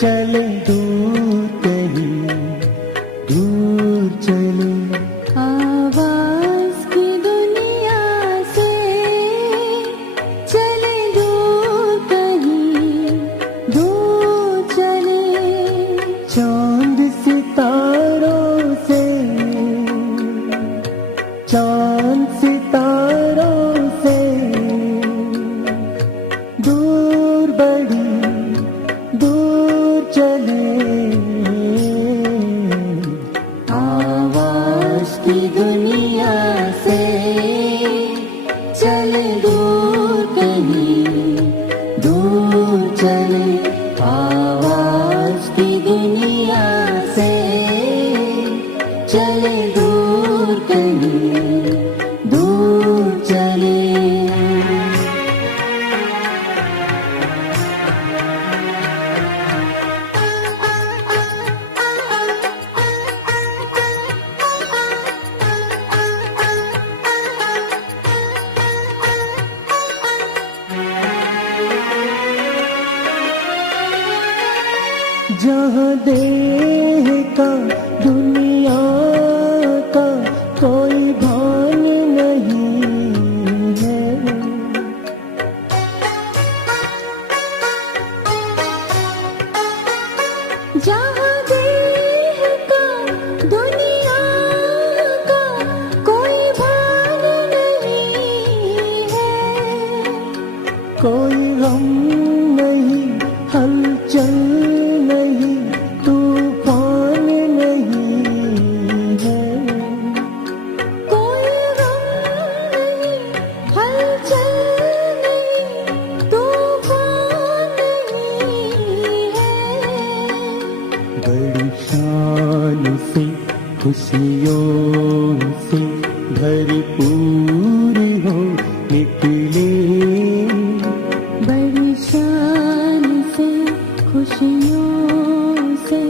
चले दूर कहीं, दूर चले। आवाज की दुनिया से चले दूर कहीं, दूर चले। चांद सितारों से, चांद सितारों से दूर, बड़ी दूर चले। आवाज की दुनिया से चले दूर कहीं, दूर चले। आवाज की दुनिया से चले दूर कहीं, दूर चले। जहाँ देह का दुनिया का कोई भान नहीं है, जहाँ देह का दुनिया का कोई भान नहीं है। कोई गम नहीं, हलचल नहीं, तूफान नहीं है। कोई गम नहीं, हलचल नहीं, तूफान नहीं है। बड़ी शान से, खुशियों से भरपूर हो निकले। बड़ी शान से, खुशियों से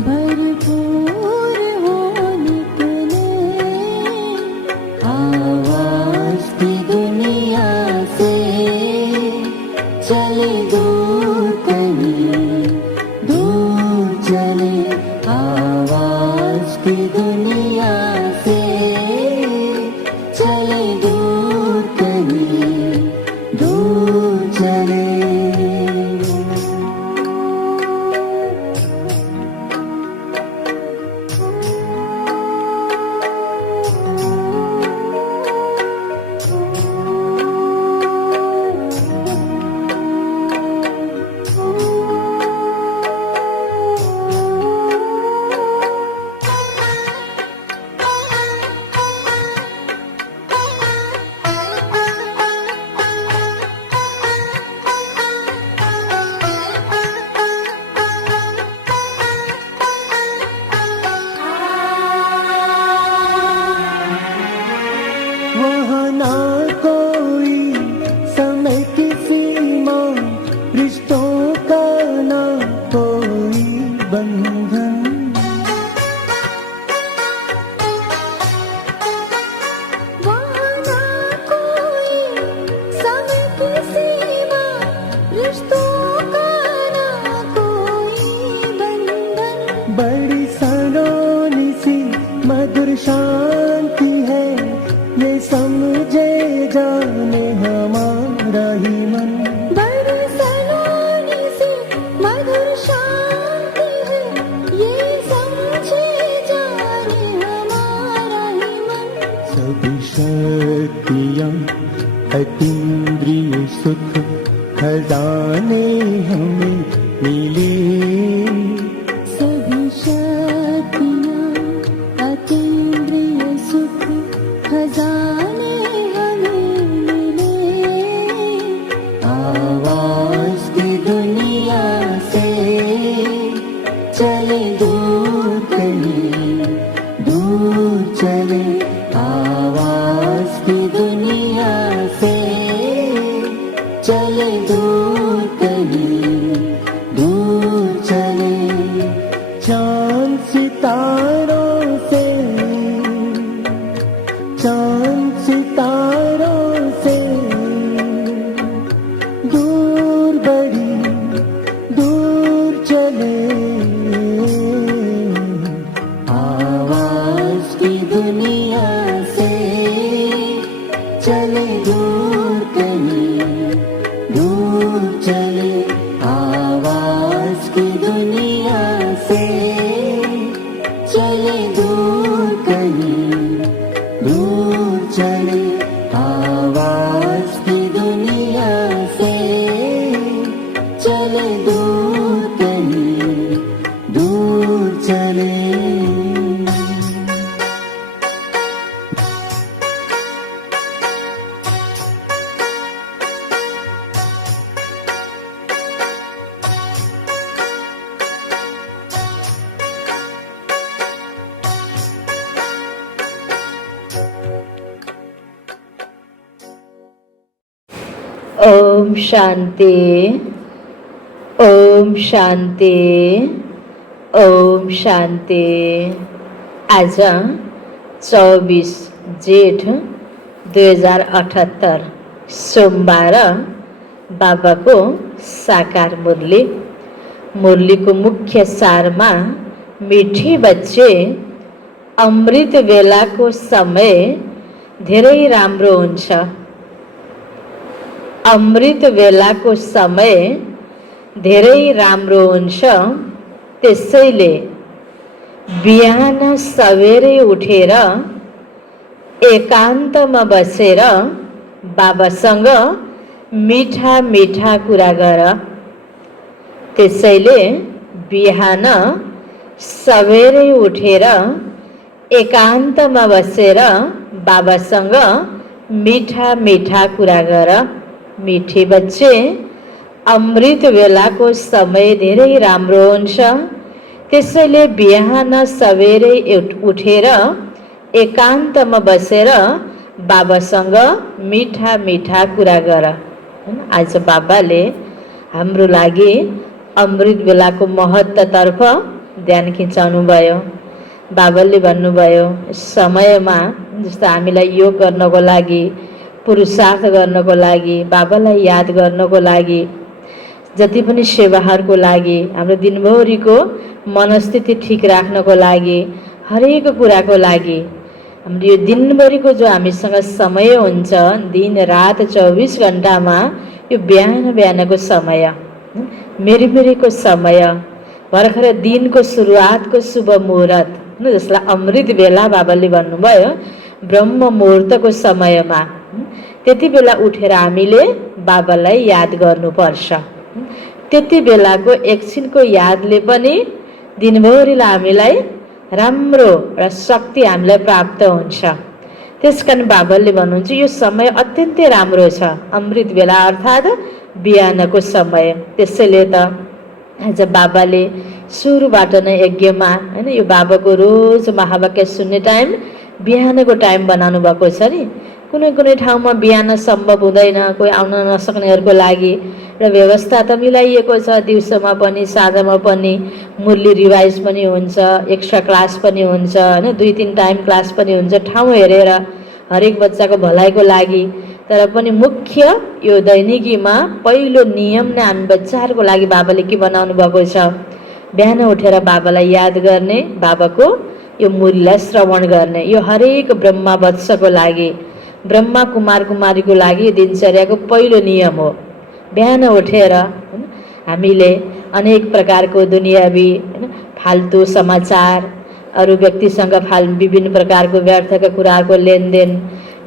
भरपूर हो निकले। आवाज की दुनिया से चले दूर कहीं, दूर चले। आवाज की दुनिया से चले दूर कहीं, दूर चले। दूर कहीं दूर चले। ओम शांति, ओम शांति, ओम शांति। आज 24 जेठ 2078 सोमबार बाबाको साकार मुरली। मुरलीको मुख्य सारमा मिठी बच्चे अमृत बेलाको समय धेरै राम्रो हुन्छ। अमृत बेलाको समय धेरै राम्रो हुन्छ, त्यसैले बिहान सवेरै उठेर एकान्तमा बसेर बाबासँग मिठा मिठा कुरा गर। त्यसैले बिहान सवेरै उठेर एकान्तमा बसेर बाबासँग मिठा मिठा कुरा गर। मिठी बच्चे अमृत बेलाको समय धेरै राम्रो हुन्छ, त्यसैले बिहान सवेरै उठेर एकान्तमा बसेर बाबासँग मिठा मिठा कुरा गर। आज बाबाले हाम्रो लागि अमृत बेलाको महत्त्वतर्फ ध्यान खिचाउनु भयो। बाबाले भन्नुभयो समयमा जस्तो हामीलाई योग गर्नको लागि, पुरुषार्थ गर्नको लागि, बाबालाई याद गर्नको लागि, जति पनि सेवाहरूको लागि, हाम्रो दिनभरिको मनस्थिति ठिक राख्नको लागि, हरेक कुराको लागि, हाम्रो यो दिनभरिको जो हामीसँग समय हुन्छ, दिन रात 24 घण्टामा यो बिहान बिहानको समय, मेरीको समय, भर्खर दिनको सुरुवातको शुभ मुहुर्त, जसलाई अमृत बेला बाबाले भन्नुभयो, ब्रह्म मुहुर्तको समयमा त्यति बेला उठेर हामीले बाबालाई याद गर्नुपर्छ। त्यति बेलाको एकछिनको यादले पनि दिनभरिलाई हामीलाई राम्रो र शक्ति हामीलाई प्राप्त हुन्छ। त्यसकारण बाबाले भन्नुहुन्छ यो समय अत्यन्तै राम्रो छ, अमृत बेला अर्थात् बिहानको समय। त्यसैले त आज बाबाले सुरुबाट नै यज्ञमा हैन यो बाबाको रोज महावाक्य सुन्ने टाइम बिहानको टाइम बनाउनु भएको छ नि। कुनै कुनै ठाउँमा बिहान सम्भव हुँदैन, कोही आउन नसक्नेहरूको लागि र व्यवस्था त मिलाइएको छ, दिउँसोमा पनि साँझमा पनि मुरली रिभाइज पनि हुन्छ, एक्स्ट्रा क्लास पनि हुन्छ हैन, 2-3 टाइम क्लास पनि हुन्छ, ठाउँ हेरेर हरेक बच्चाको भलाइको लागि। तर पनि मुख्य यो दैनिकीमा पहिलो नियम नै हामी बच्चाहरूको लागि बाबाले के बनाउनु भएको छ, बिहान उठेर बाबालाई याद गर्ने, बाबाको यो मुरलीलाई श्रवण गर्ने। यो हरेक ब्रह्मा वत्सको लागि, ब्रह्मा कुमार कुमारीको लागि दिनचर्याको पहिलो नियम हो। बिहान उठेर हामीले अनेक प्रकारको दुनियावी फाल्तु समाचार, अरू व्यक्तिसँग विभिन्न प्रकारको व्यर्थका कुराहरूको लेनदेन,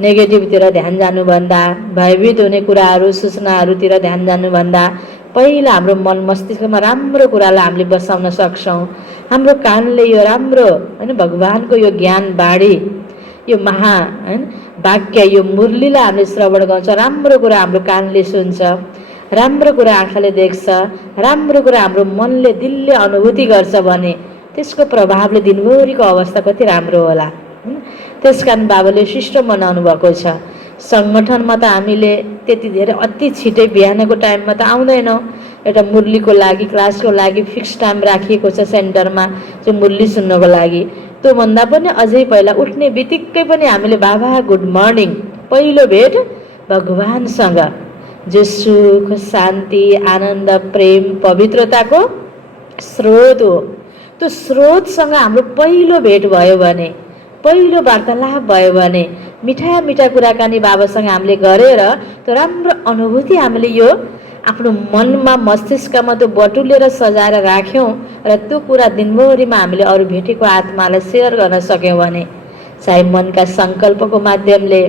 नेगेटिभतिर ध्यान जानुभन्दा, भयभीत हुने कुराहरू सूचनाहरूतिर ध्यान जानुभन्दा पहिला हाम्रो मन मस्तिष्कमा राम्रो कुरालाई हामीले बसाउन सक्छौँ। हाम्रो कानले यो राम्रो हैन भगवानको यो ज्ञान बाणी, यो महा वाक्य, यो मुरलीलाई हामीले श्रवण गर्छौँ। राम्रो कुरा हाम्रो कानले सुन्छ, राम्रो कुरा आँखाले देख्छ, राम्रो कुरा हाम्रो मनले दिलले अनुभूति गर्छ भने त्यसको प्रभावले दिनभरिको अवस्था कति राम्रो होला। त्यसकारण बाबाले सिस्टम बनाउनु भएको छ। सङ्गठनमा त हामीले त्यति धेरै अति छिटै बिहानको टाइममा त आउँदैनौँ। एउटा मुरलीको लागि, क्लासको लागि फिक्स टाइम राखिएको छ सेन्टरमा जो मुरली सुन्नको लागि। त्योभन्दा पनि अझै पहिला उठ्ने बित्तिकै पनि हामीले बाबा गुड मर्निङ, पहिलो भेट भगवानसँग जो सुख शान्ति आनन्द प्रेम पवित्रताको स्रोत हो, त्यो स्रोतसँग हाम्रो पहिलो भेट भयो भने, पहिलो वार्तालाप भयो भने, मिठा मिठा कुराकानी बाबासँग हामीले गरेर त्यो राम्रो अनुभूति हामीले यो आफ्नो मनमा मस्तिष्कमा त्यो बटुलेर सजाएर राख्यौँ र त्यो कुरा दिनभरिमा हामीले अरू भेटेको आत्मालाई सेयर गर्न सक्यौँ भने, चाहे मनका सङ्कल्पको माध्यमले,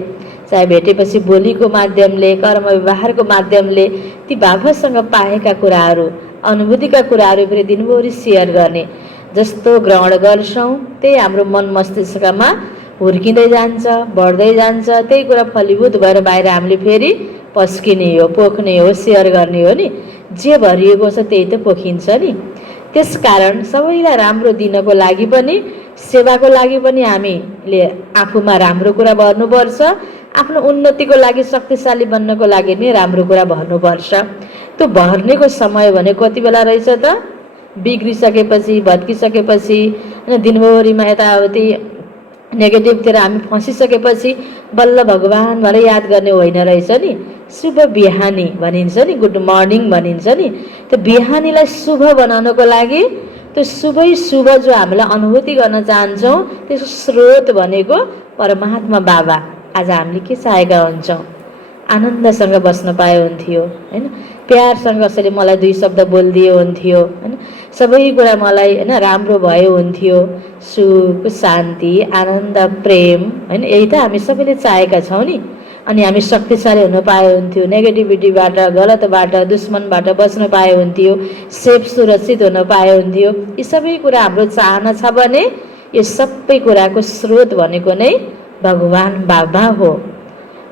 चाहे भेटेपछि बोलीको माध्यमले, कर्म व्यवहारको माध्यमले ती बाबासँग पाएका कुराहरू अनुभूतिका कुराहरू फेरि दिनभरि सेयर गर्ने। जस्तो ग्रहण गर्छौँ त्यही हाम्रो मन मस्तिष्कमा हुर्किँदै जान्छ, बढ्दै जान्छ, त्यही कुरा फलीभूत भएर बाहिर हामीले फेरि पस्किने हो, पोख्ने हो, सेयर गर्ने हो नि। जे भरिएको छ त्यही त पोखिन्छ नि। त्यसकारण सबैलाई राम्रो दिनको लागि पनि, सेवाको लागि पनि हामीले आफूमा राम्रो कुरा भर्नुपर्छ। आफ्नो उन्नतिको लागि, शक्तिशाली बन्नको लागि नै राम्रो कुरा भर्नुपर्छ। त्यो भर्नेको समय भने कति बेला रहेछ त? बिग्रिसकेपछि, भत्किसकेपछि, दिनभरिमा यताउति नेगेटिभतिर हामी फँसिसकेपछि बल्ल भगवान् भनेर याद गर्ने होइन रहेछ नि। शुभ बिहानी भनिन्छ नि, गुड मर्निङ भनिन्छ नि। त्यो बिहानीलाई शुभ बनाउनको लागि त्यो शुभै शुभ जो हामीलाई अनुभूति गर्न चाहन्छौँ त्यसको स्रोत भनेको परमात्मा बाबा। आज हामीले के चाहेका हुन्छौँ? आनन्दसँग बस्न पाए हुन्थ्यो होइन, प्यारसँग कसैले मलाई 2 शब्द बोलिदियो हुन्थ्यो होइन, सबै कुरा मलाई होइन राम्रो भयो हुन्थ्यो। सुख, शान्ति, आनन्द, प्रेम होइन, यही त हामी सबैले चाहेका छौँ नि। अनि हामी शक्तिशाली हुन पाए हुन्थ्यो, नेगेटिभिटीबाट, गलतबाट, दुश्मनबाट बच्न पाए हुन्थ्यो, सेफ सुरक्षित हुन पाए हुन्थ्यो। यी सबै कुरा हाम्रो चाहना छ भने यो सबै कुराको स्रोत भनेको नै भगवान् बाबा हो।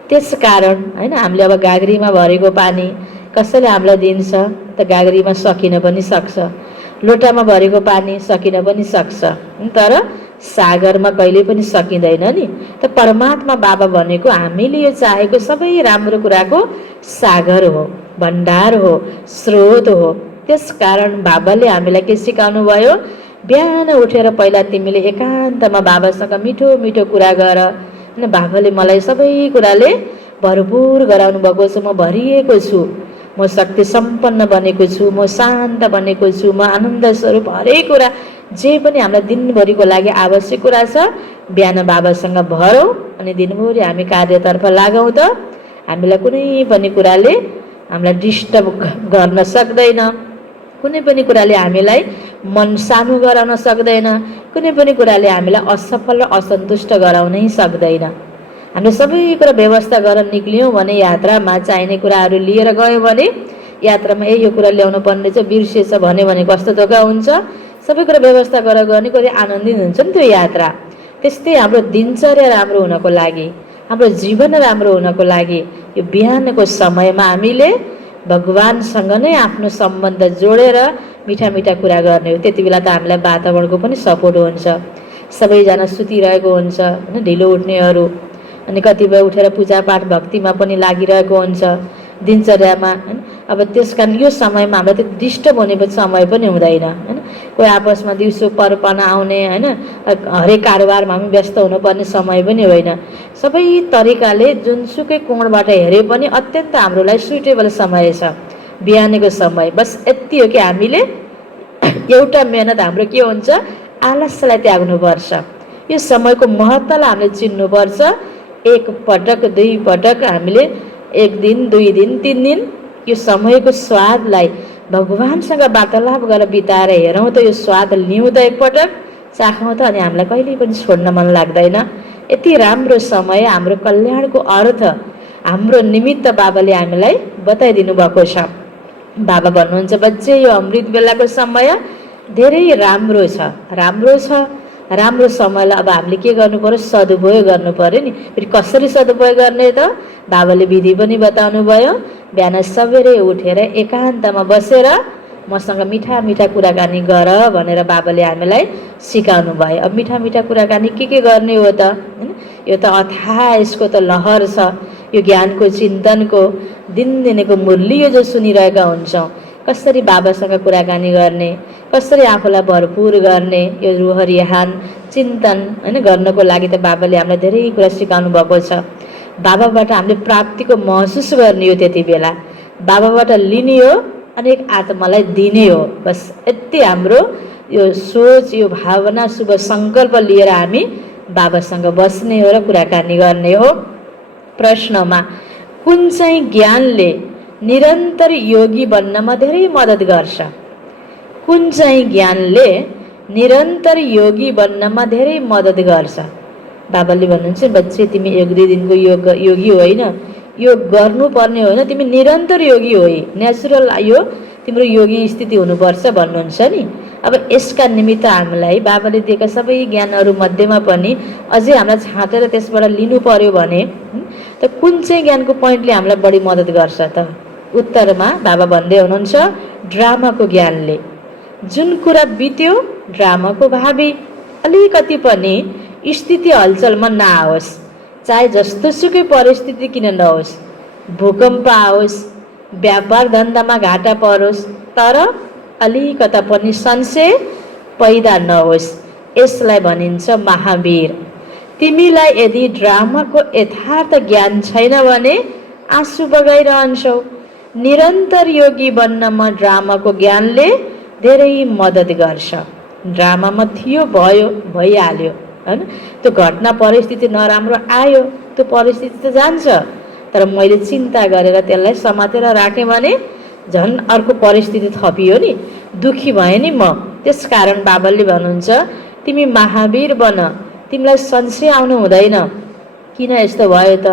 त्यसकारण होइन हामीले अब गाग्रीमा भरेको पानी कसैले हामीलाई दिन्छ त गाग्रीमा सकिन पनि सक्छ, लोटामा भरेको पानी सकिन पनि सक्छ, तर सागरमा कहिले पनि सकिँदैन नि। त परमात्मा बाबा भनेको हामीले यो चाहेको सबै राम्रो कुराको सागर हो, भण्डार हो, स्रोत हो। त्यसकारण बाबाले हामीलाई के सिकाउनु भयो? बिहान उठेर पहिला तिमीले एकान्तमा बाबासँग मिठो मिठो कुरा गर। बाबाले मलाई सबै कुराले भरपुर गराउनु भएको छ, म भरिएको छु, म शक्ति सम्पन्न बनेको छु, म शान्त बनेको छु, म आनन्द स्वरूप। हरेक कुरा जे पनि हामीलाई दिनभरिको लागि आवश्यक कुरा छ बिहान बाबासँग भरौँ अनि दिनभरि हामी कार्यतर्फ लागौँ त हामीलाई कुनै पनि कुराले हामीलाई डिस्टर्ब गर्न सक्दैन, कुनै पनि कुराले हामीलाई मन सानो गराउन सक्दैन, कुनै पनि कुराले हामीलाई असफल र असन्तुष्ट गराउनै सक्दैन। हामीले सबै कुरा व्यवस्था गरेर निक्लियौँ भने यात्रामा चाहिने कुराहरू लिएर गयौँ भने यात्रामा यो कुरा ल्याउनु पर्ने चाहिँ बिर्सेछ भने कस्तो धोका हुन्छ। सबै कुरा व्यवस्था गरेर गर्ने कति आनन्दित हुन्छ नि त्यो यात्रा। त्यस्तै हाम्रो दिनचर्या राम्रो हुनको लागि, हाम्रो जीवन राम्रो हुनको लागि यो बिहानको समयमा हामीले भगवानसँग नै आफ्नो सम्बन्ध जोडेर मिठा मिठा कुरा गर्ने हो। त्यति बेला त हामीलाई वातावरणको पनि सपोर्ट हुन्छ। सबैजना सुतिरहेको हुन्छ होइन, ढिलो उठ्नेहरू, अनि कतिपय उठेर पूजापाठ भक्तिमा पनि लागिरहेको हुन्छ दिनचर्यामा होइन। अब त्यस कारण यो समयमा हामीलाई त्यो डिस्टर्ब हुने समय पनि हुँदैन होइन। कोही आपसमा दिउँसो परपना आउने होइन, हरेक कारोबारमा हामी व्यस्त हुनुपर्ने समय पनि होइन। सबै तरिकाले जुनसुकै कोणबाट हेरे पनि अत्यन्त हाम्रो लागि सुइटेबल समय छ बिहानको समय। बस यति हो कि हामीले एउटा मेहनत हाम्रो के हुन्छ? आलस्यलाई त्याग्नुपर्छ। यो समयको महत्त्वलाई हामीले चिन्नुपर्छ। 1 पटक 2 पटक हामीले 1 दिन 2 दिन 3 दिन यो समयको स्वादलाई भगवानसँग वार्तालाप गरेर बिताएर हेरौँ त यो स्वाद लिउँ त एकपटक चाखौँ त अनि हामीलाई कहिले पनि छोड्न मन लाग्दैन। यति राम्रो समय, हाम्रो कल्याणको अर्थ हाम्रो निमित्त बाबाले हामीलाई बताइदिनु भएको छ। बाबा भन्नुहुन्छ बच्चे यो अमृत बेलाको समय धेरै राम्रो छ, राम्रो छ। राम्रो समयलाई अब हामीले के गर्नु पर्यो? सदुपयोग गर्नु पर्यो नि। फेरि कसरी सदुपयोग गर्ने त? बाबाले विधि पनि बताउनु भयो। बिहान सबेरै उठेर एकान्तमा बसेर मसँग मिठा मिठा कुराकानी गर भनेर बाबाले हामीलाई सिकाउनु भयो। अब मिठा मिठा कुराकानी के गर्ने हो त हैन? यो त अथाह यसको त लहर छ। यो ज्ञानको चिन्तनको दिनदिनको मुरली यो जो सुनिरहेका हुन्छौँ, कसरी बाबासँग कुराकानी गर्ने, कसरी आफूलाई भरपुर गर्ने, यो रुहरिहान चिन्तन हैन गर्नको लागि त बाबाले हामीलाई धेरै कुरा सिकाउनु भएको छ। बाबाबाट हामीले प्राप्तिको महसुस गर्ने हो, त्यति बेला बाबाबाट लिने हो अनि एक आत्मालाई दिने हो। बस यति हाम्रो यो सोच, यो भावना, शुभ सङ्कल्प लिएर हामी बाबासँग बस्ने हो र कुराकानी गर्ने हो। प्रश्नमा कुन चाहिँ ज्ञानले निरन्तर योगी बन्नमा धेरै मद्दत गर्छ? कुन चाहिँ ज्ञानले निरन्तर योगी बन्नमा धेरै मद्दत गर्छ? बाबाले भन्नुहुन्छ बच्चे तिमी 1-2 दिनको योगी होइन, योग गर्नुपर्ने होइन, तिमी निरन्तर योगी होइ। नेचुरल यो तिम्रो योगी स्थिति हुनुपर्छ भन्नुहुन्छ नि। अब यसका निमित्त हामीलाई बाबाले दिएका सबै ज्ञानहरू मध्येमा पनि अझै हामीलाई छाँटेर त्यसबाट लिनु पर्यो भने त कुन चाहिँ ज्ञानको पोइन्टले हामीलाई बढी मद्दत गर्छ त? उत्तरमा बाबा भन्दै हुनुहुन्छ ड्रामाको ज्ञानले। जुन कुरा बित्यो ड्रामाको भावी अलिकति पनि स्थिति हलचलमा नआओस्, चाहे जस्तो सुकै परिस्थिति किन नहोस्, भूकम्प आओस्, व्यापार धन्दामा घाटा परोस्, तर अलिकता पनि संशय पैदा नहोस्। यसलाई भनिन्छ महावीर। तिमीलाई यदि ड्रामाको यथार्थ ज्ञान छैन भने आँसु बगाइरहन्छौ। निरन्तर योगी बन्नमा ड्रामाको ज्ञानले धेरै मद्दत गर्छ। ड्रामामा थियो भयो भइहाल्यो हैन, त्यो घटना परिस्थिति नराम्रो आयो, त्यो परिस्थिति त जान्छ, तर मैले चिन्ता गरेर त्यसलाई समातेर राखेँ भने झन् अर्को परिस्थिति थपियो नि, दुखी भएँ नि म। त्यसकारण बाबाले भन्नुहुन्छ तिमी महावीर बन, तिमीलाई संशय आउनु हुँदैन। किन यस्तो भयो त,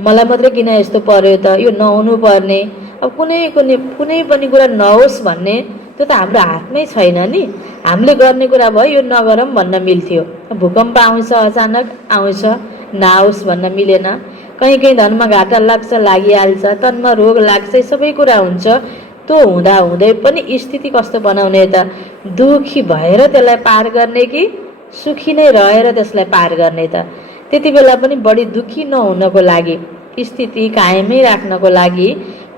मलाई मात्रै किन यस्तो पर्यो त, यो नहुनु पर्ने, अब कुनै पनि कुरा नहोस् भन्ने त्यो त हाम्रो हातमै छैन नि। हामीले गर्ने कुरा भयो यो नगरौँ भन्न मिल्थ्यो, भूकम्प आउँछ अचानक आउँछ, नआओस् भन्न मिलेन। कहीँ धनमा घाटा लाग्छ, लागिहाल्छ, तनमा रोग लाग्छ, सबै कुरा हुन्छ। त्यो हुँदा हुँदै पनि स्थिति कस्तो बनाउने त? दुखी भएर त्यसलाई पार गर्ने कि सुखी नै रहेर त्यसलाई पार गर्ने त? त्यति बेला पनि बढी दुखी नहुनको लागि, स्थिति कायमै राख्नको लागि,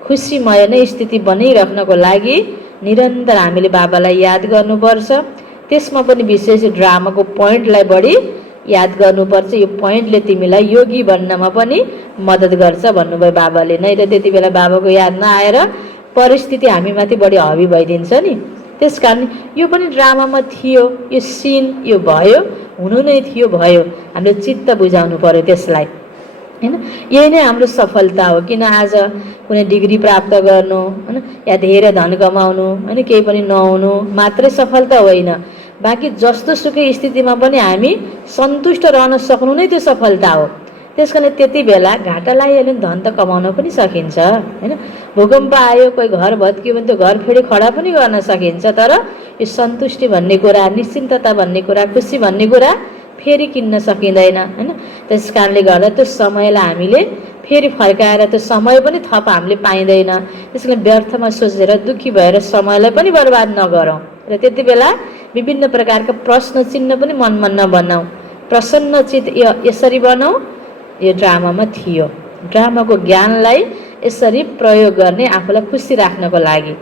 खुसीमय नै स्थिति बनाइराख्नको लागि निरन्तर हामीले बाबालाई याद गर्नुपर्छ। त्यसमा पनि विशेष ड्रामाको पोइन्टलाई बढी याद गर्नुपर्छ। यो पोइन्टले तिमीलाई योगी बन्नमा पनि मद्दत गर्छ भन्नुभयो बाबाले। नै त त्यति बेला बाबाको याद नआएर परिस्थिति हामीमाथि बढी हावी भइदिन्छ नि। त्यसकारण यो पनि ड्रामामा थियो, यो सिन यो भयो, हुनु नै थियो भयो, हामीले चित्त बुझाउनु पर्यो त्यसलाई हैन। यही नै हाम्रो सफलता हो। किन आज कुनै डिग्री प्राप्त गर्नु हैन, या धेरै धन कमाउनु हैन, केही पनि नहुनु मात्रै सफलता होइन। बाँकी जस्तो सुकै स्थितिमा पनि हामी सन्तुष्ट रहन सक्नु नै त्यो सफलता हो। त्यसकारण त्यति बेला घाटा लागिहाल्यो भने धन त कमाउन पनि सकिन्छ हैन। भूकम्प आयो, कोही घर भत्कियो भने त्यो घर फेरि खडा पनि गर्न सकिन्छ। तर यो सन्तुष्टि भन्ने कुरा, निश्चिन्तता भन्ने कुरा, खुसी भन्ने कुरा फेरि किन्न सकिँदैन हैन। त्यस कारणले गर्दा त्यो समयलाई हामीले फेरि फर्काएर त्यो समय पनि थप हामीले पाइँदैन। त्यसले व्यर्थमा सोचेर दुखी भएर समयलाई पनि बर्बाद नगरौँ र त्यति बेला विभिन्न प्रकारका प्रश्न चिन्ह पनि मनमा नबनाऊ। प्रसन्न चित यसरी बनाऊ। यो ड्रामामा थियो, ड्रामाको ज्ञानलाई यसरी प्रयोग गर्ने आफूलाई खुसी राख्नको लागि।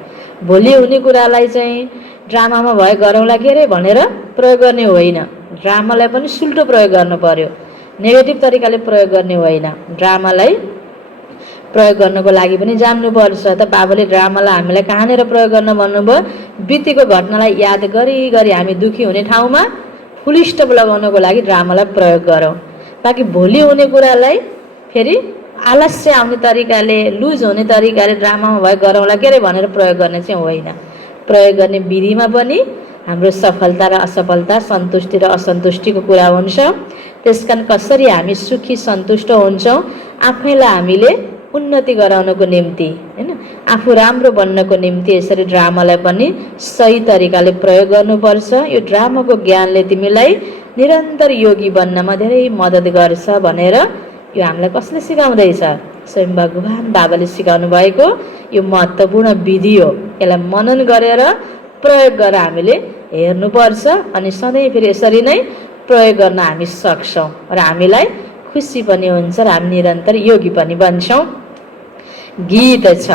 भोलि हुने कुरालाई चाहिँ ड्रामामा भए गरौँला के अरे भनेर प्रयोग गर्ने होइन। ड्रामालाई पनि सुल्टो प्रयोग गर्नु पर्यो, नेगेटिभ तरिकाले प्रयोग गर्ने होइन। ड्रामालाई प्रयोग गर्नको लागि पनि जान्नुपर्छ। त बाबाले ड्रामालाई हामीलाई कहाँनिर प्रयोग गर्न भन्नुभयो? बितेको घटनालाई याद गरी गरी हामी दुखी हुने ठाउँमा फुल स्टप लगाउनको लागि ड्रामालाई प्रयोग गरौँ। बाँकी भोलि हुने कुरालाई फेरि आलस्य आउने तरिकाले, लुज हुने तरिकाले ड्रामामा भए गरौँला के अरे भनेर प्रयोग गर्ने चाहिँ होइन। प्रयोग गर्ने विधिमा पनि हाम्रो सफलता र असफलता, सन्तुष्टि र असन्तुष्टिको कुरा हुन्छ। त्यसकारण कसरी हामी सुखी सन्तुष्ट हुन्छौँ, आफैलाई हामीले उन्नति गराउनको निम्ति हैन, आफू राम्रो बन्नको निम्ति यसरी ड्रामालाई पनि सही तरिकाले प्रयोग गर्नुपर्छ। यो ड्रामाको ज्ञानले तिमीलाई निरन्तर योगी बन्नमा धेरै मद्दत गर्छ भनेर यो हामीलाई कसले सिकाउँदैछ? स्वयं भगवान बाबाले सिकाउनु भएको यो महत्त्वपूर्ण विधि हो। यसलाई मनन गरेर प्रयोग गरेर हामीले हेर्नुपर्छ अनि सधैँ फेरि यसरी नै प्रयोग गर्न हामी सक्छौँ र हामीलाई खुसी पनि हुन्छ र हामी निरन्तर योगी पनि बन्छौँ। गीत छ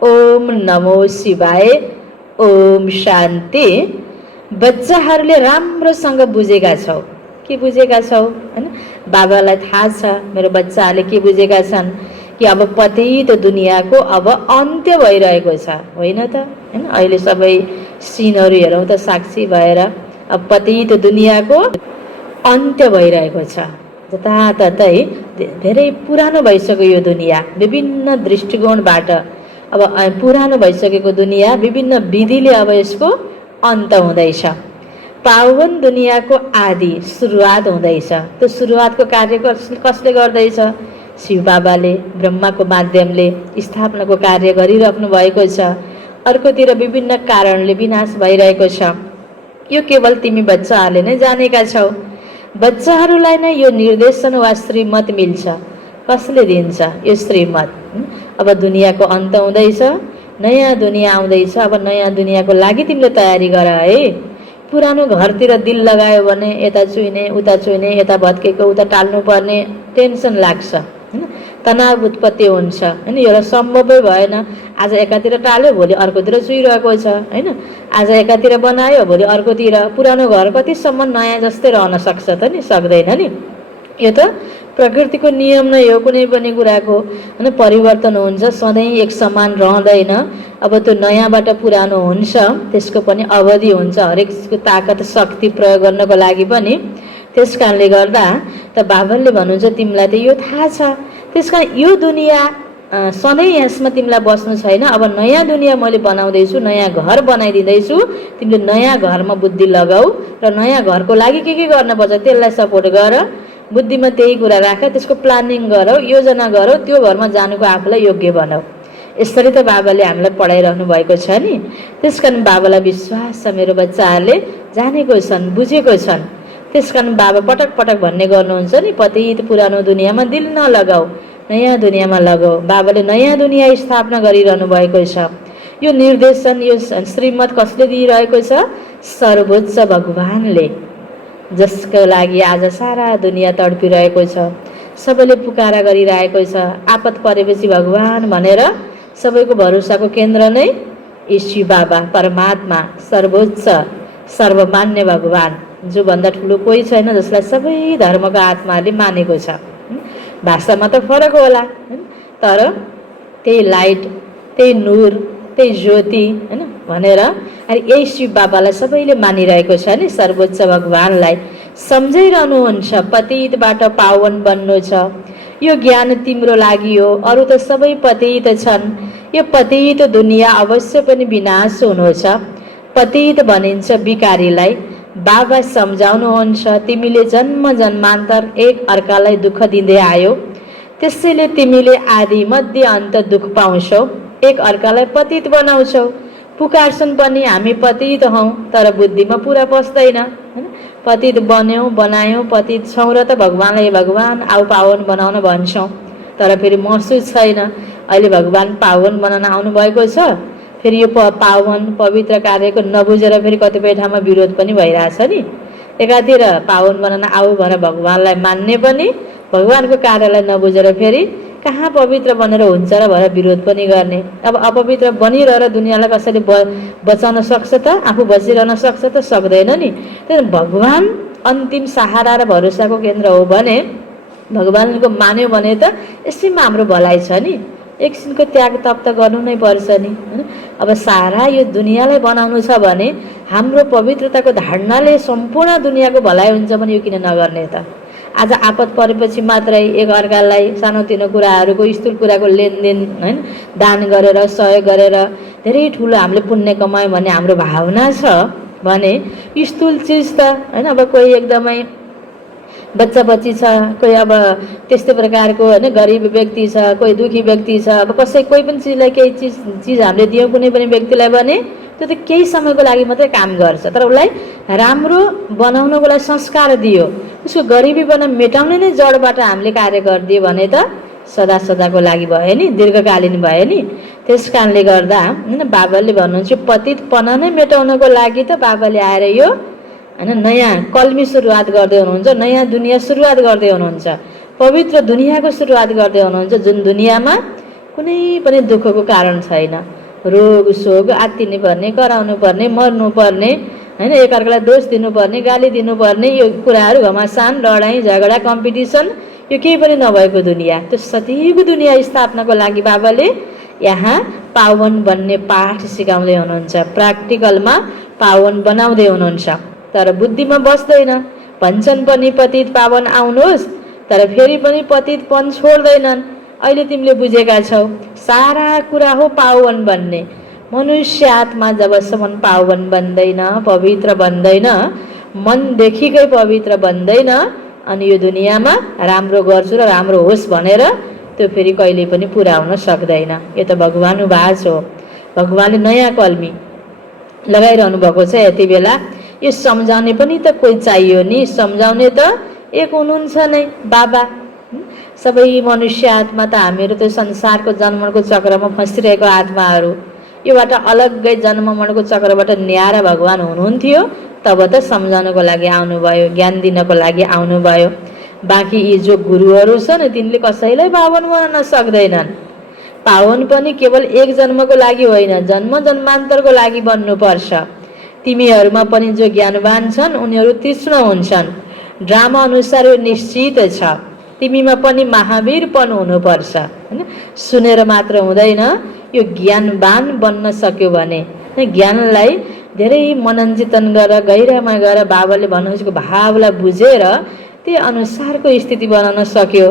ओम नमो शिवाय, ओम शान्ति। बच्चाहरूले राम्रोसँग बुझेका छौ। के बुझेका छौ हैन? बाबालाई थाहा छ मेरो बच्चाहरूले के बुझेका छन् कि अब पतित दुनियाँको अब अन्त्य भइरहेको छ, होइन त हैन? अहिले सबै सिनहरू हेरौँ त साक्षी भएर अब पतित दुनियाँको अन्त्य भइरहेको छ। जताततै धेरै पुरानो भइसक्यो यो दुनियाँ, विभिन्न दृष्टिकोणबाट अब पुरानो भइसकेको दुनियाँ विभिन्न विधिले अब यसको अन्त हुँदैछ। पावन दुनियाँको आदि सुरुवात हुँदैछ। त्यो सुरुवातको कार्य कसले गर्दैछ? शिव बाबाले ब्रह्माको माध्यमले स्थापनाको कार्य गरिराख्नु भएको छ। अर्कोतिर विभिन्न कारणले विनाश भइरहेको छ। यो केवल तिमी बच्चाहरूले नै जानेका छौ। बच्चाहरूलाई नै यो निर्देशन वा श्रीमत मिल्छ। कसले दिन्छ यो श्रीमत? अब दुनियाँको अन्त हुँदैछ, नयाँ दुनियाँ आउँदैछ। अब नयाँ दुनियाँको लागि तिमीले तयारी गर है। पुरानो घरतिर दिल लगायो भने यता चुइने उता चुइने, यता भत्केको उता टाल्नुपर्ने, टेन्सन लाग्छ होइन, तनाव उत्पत्ति हुन्छ होइन। यो सम्भवै भएन। आज एकातिर टाल्यो भोलि अर्कोतिर चुइरहेको छ होइन। आज एकातिर बनायो भोलि अर्कोतिर। पुरानो घर कतिसम्म नयाँ जस्तै रहन सक्छ त नि? सक्दैन नि। यो त प्रकृतिको नियम नै हो। कुनै पनि कुराको होइन परिवर्तन हुन्छ, सधैँ एक समान रहँदैन। अब त्यो नयाँबाट पुरानो हुन्छ, त्यसको पनि अवधि हुन्छ। हरेक चिजको ताकत शक्ति प्रयोग गर्नको लागि पनि। त्यस कारणले गर्दा त बाबाले भन्नुहुन्छ तिमीलाई त यो थाहा छ। त्यस कारण यो दुनियाँ सधैँ यसमा तिमीलाई बस्नु छैन। अब नयाँ दुनियाँ मैले बनाउँदैछु, नयाँ घर बनाइदिँदैछु। तिमीले नयाँ घरमा बुद्धि लगाऊ र नयाँ घरको लागि के गर्नुपर्छ त्यसलाई सपोर्ट गर। बुद्धिमा त्यही कुरा राख, त्यसको प्लानिङ गरौ, योजना गरौ, त्यो घरमा जानुको आफूलाई योग्य बनाऊ। यसरी त बाबाले हामीलाई पढाइरहनु भएको छ नि। त्यस कारण बाबालाई विश्वास छ मेरो बच्चाहरूले जानेको छन्, बुझेको छन्। त्यस कारण बाबा पटक पटक भन्ने गर्नुहुन्छ नि, पतित पुरानो दुनियाँमा दिल नलगाऊ, नयाँ दुनियाँमा लगाऊ। बाबाले नयाँ दुनियाँ स्थापना गरिरहनु भएको छ। यो निर्देशन, यो श्रीमत कसले दिइरहेको छ? सर्वोच्च भगवानले, जसको लागि आज सारा दुनियाँ तडपिरहेको छ। सबैले पुकारा गरिरहेको छ। आपत परेपछि भगवान भनेर सबैको भरोसाको केन्द्र नै ईश्वर बाबा, परमात्मा, सर्वोच्च सर्वमान्य भगवान, जो भन्दा ठुलो कोही छैन, जसलाई सबै धर्मका आत्माहरूले मानेको छ। भाषामा त फरक होला तर त्यही लाइट, त्यही नूर, त्यही ज्योति होइन भनेर यही शिव बाबालाई सबैले मानिरहेको छ नि। सर्वोच्च भगवानलाई सम्झाइरहनुहुन्छ पतितबाट पावन बन्नु छ। यो ज्ञान तिम्रो लागि हो। अरू त सबै पतित छन्। यो पतित दुनियाँ अवश्य पनि विनाश हुनु छ। पतित भनिन्छ विकारीलाई। बाबा सम्झाउनुहुन्छ तिमीले जन्म जन्मान्तर एक अर्कालाई दुःख दिँदै आयो, त्यसैले तिमीले आदि मध्य अन्त दुःख पाउँछौ, एक अर्कालाई पतित बनाउँछौ। पुकार्छन् पनि हामी पतित हौँ, तर बुद्धिमा पुरा पस्दैन होइन। पतित बन्यौँ बनायौँ, पतित छौँ र त भगवानलाई भगवान आऊ पावन बनाउन भन्छौँ, तर फेरि महसुस छैन। अहिले भगवान पावन बनाउन आउनुभएको छ, फेरि यो पावन पवित्र कार्यको नबुझेर फेरि कतिपय ठाउँमा विरोध पनि भइरहेछ नि। एकातिर पावन बनाउन आऊ भनेर भगवानलाई मान्ने पनि, भगवानको कार्यलाई नबुझेर फेरि कहाँ पवित्र बनेर हुन्छ र भनेर विरोध पनि गर्ने। अब अपवित्र बनिरहेर दुनियाँलाई कसैले बचाउन सक्छ त? आफू बचिरहन सक्छ त? सक्दैन नि। त्यही भगवान अन्तिम सहारा र भरोसाको केन्द्र हो भने, भगवानको मान्यो भने त यसैमा हाम्रो भलाइ छ नि। एकछिनको त्याग तप त गर्नु नै पर्छ नि होइन। अब सारा यो दुनियाँलाई बनाउनु छ भने हाम्रो पवित्रताको धारणाले सम्पूर्ण दुनियाँको भलाइ हुन्छ भने यो किन नगर्ने त? आज आपत परेपछि मात्रै एक अर्कालाई सानोतिनो कुराहरूको, स्थूल कुराको लेनदेन होइन दान गरेर सहयोग गरेर धेरै ठुलो हामीले पुण्य कमायौँ भन्ने हाम्रो भावना छ भने स्थूल चिज त होइन। अब कोही एकदमै बच्चा बच्ची छ, कोही अब त्यस्तै प्रकारको होइन गरिब व्यक्ति छ, कोही दुखी व्यक्ति छ। अब कोही पनि चिजलाई केही चिज हामीले दियौँ कुनै पनि व्यक्तिलाई भने त्यो त केही समयको लागि मात्रै काम गर्छ, तर उसलाई राम्रो बनाउनको लागि संस्कार दियो, उसको गरिबीपना मेटाउने नै जडबाट हामीले कार्य गरिदियो भने त सदा सदाको लागि भयो नि, दीर्घकालीन भयो नि। त्यस कारणले गर्दा होइन बाबाले भन्नुहुन्छ पतितपना नै मेटाउनको लागि त बाबाले आएर यो होइन नयाँ कल्मी सुरुवात गर्दै हुनुहुन्छ, नयाँ दुनियाँ सुरुवात गर्दै हुनुहुन्छ, पवित्र दुनियाँको सुरुवात गर्दै हुनुहुन्छ, जुन दुनियाँमा कुनै पनि दुःखको कारण छैन। रोग शोक आत्तिनु पर्ने, कराउनु पर्ने, मर्नु पर्ने होइन, एकअर्कालाई दोष दिनुपर्ने, गाली दिनुपर्ने, यो कुराहरू घमासान, लडाइँ झगडा, कम्पिटिसन, यो केही पनि नभएको दुनियाँ, त्यो सतीको दुनियाँ स्थापनाको लागि बाबाले यहाँ पावन बन्ने पाठ सिकाउँदै हुनुहुन्छ। प्र्याक्टिकलमा पावन बनाउँदै हुनुहुन्छ, तर बुद्धिमा बस्दैन। भन्छन् पनि पतित पावन आउनुहोस्, तर फेरि पनि पतितपन छोड्दैनन्। अहिले तिमीले बुझेका छौ सारा कुरा हो पावन बन्ने। मनुष्य आत्मा जबसम्म पावन बन्दैन, पवित्र बन्दैन, मनदेखिकै पवित्र बन्दैन, अनि यो दुनियाँमा राम्रो गर्छु र राम्रो होस् भनेर त्यो फेरि कहिले पनि पुरा हुन सक्दैन। यो त भगवानुवास हो। भगवानले नयाँ कल्मी लगाइरहनु भएको छ। यति बेला यो सम्झाउने पनि त कोही चाहियो नि, सम्झाउने त एक हुनुहुन्छ नै बाबा। सबै मनुष्य आत्मा त हामीहरू त्यो संसारको जन्मको चक्रमा फँसिरहेको आत्माहरू, योबाट अलग्गै जन्म मरणको चक्रबाट न्याएर भगवान हुनुहुन्थ्यो, तब त सम्झाउनको लागि आउनुभयो, ज्ञान दिनको लागि आउनुभयो। बाँकी यी जो गुरुहरू छन् तिनले कसैलाई पावन बनाउन सक्दैनन्। पावन पनि केवल एक जन्मको लागि होइन, जन्म जन्मान्तरको लागि बन्नुपर्छ। तिमीहरूमा पनि जो ज्ञानवान छन् उनीहरू तीक्ष्ण हुन्छन्। ड्रामा अनुसार यो निश्चित छ, तिमीमा पनि महावीरपन हुनुपर्छ हैन। सुनेर मात्र हुँदैन, यो ज्ञानवान बन्न सक्यो भने, ज्ञानलाई धेरै मनन चिन्तन गरेर गहिरामा गएर बाबाले भन्नुहुन्छ भावलाई बुझेर त्यही अनुसारको स्थिति बनाउन सक्यो,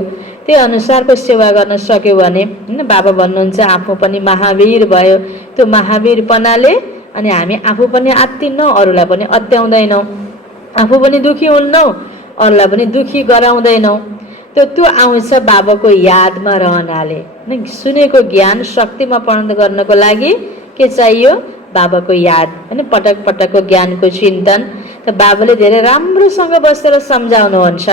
त्यही अनुसारको सेवा गर्न सक्यो भने हैन, बाबा भन्नुहुन्छ आफू पनि महावीर भयो। त्यो महावीरपनाले अनि हामी आफू पनि आत्तिन्नौँ, अरूलाई पनि अत्याउँदैनौँ, आफू पनि दुखी हुन्नौँ, अरूलाई पनि दुखी गराउँदैनौँ। त्यो आउँछ बाबाको यादमा रहनाले। सुनेको ज्ञान शक्तिमा परिणत गर्नको लागि के चाहियो? बाबाको याद हैन, पटक पटकको ज्ञानको चिन्तन। त बाबाले धेरै राम्रोसँग बसेर सम्झाउनुहुन्छ।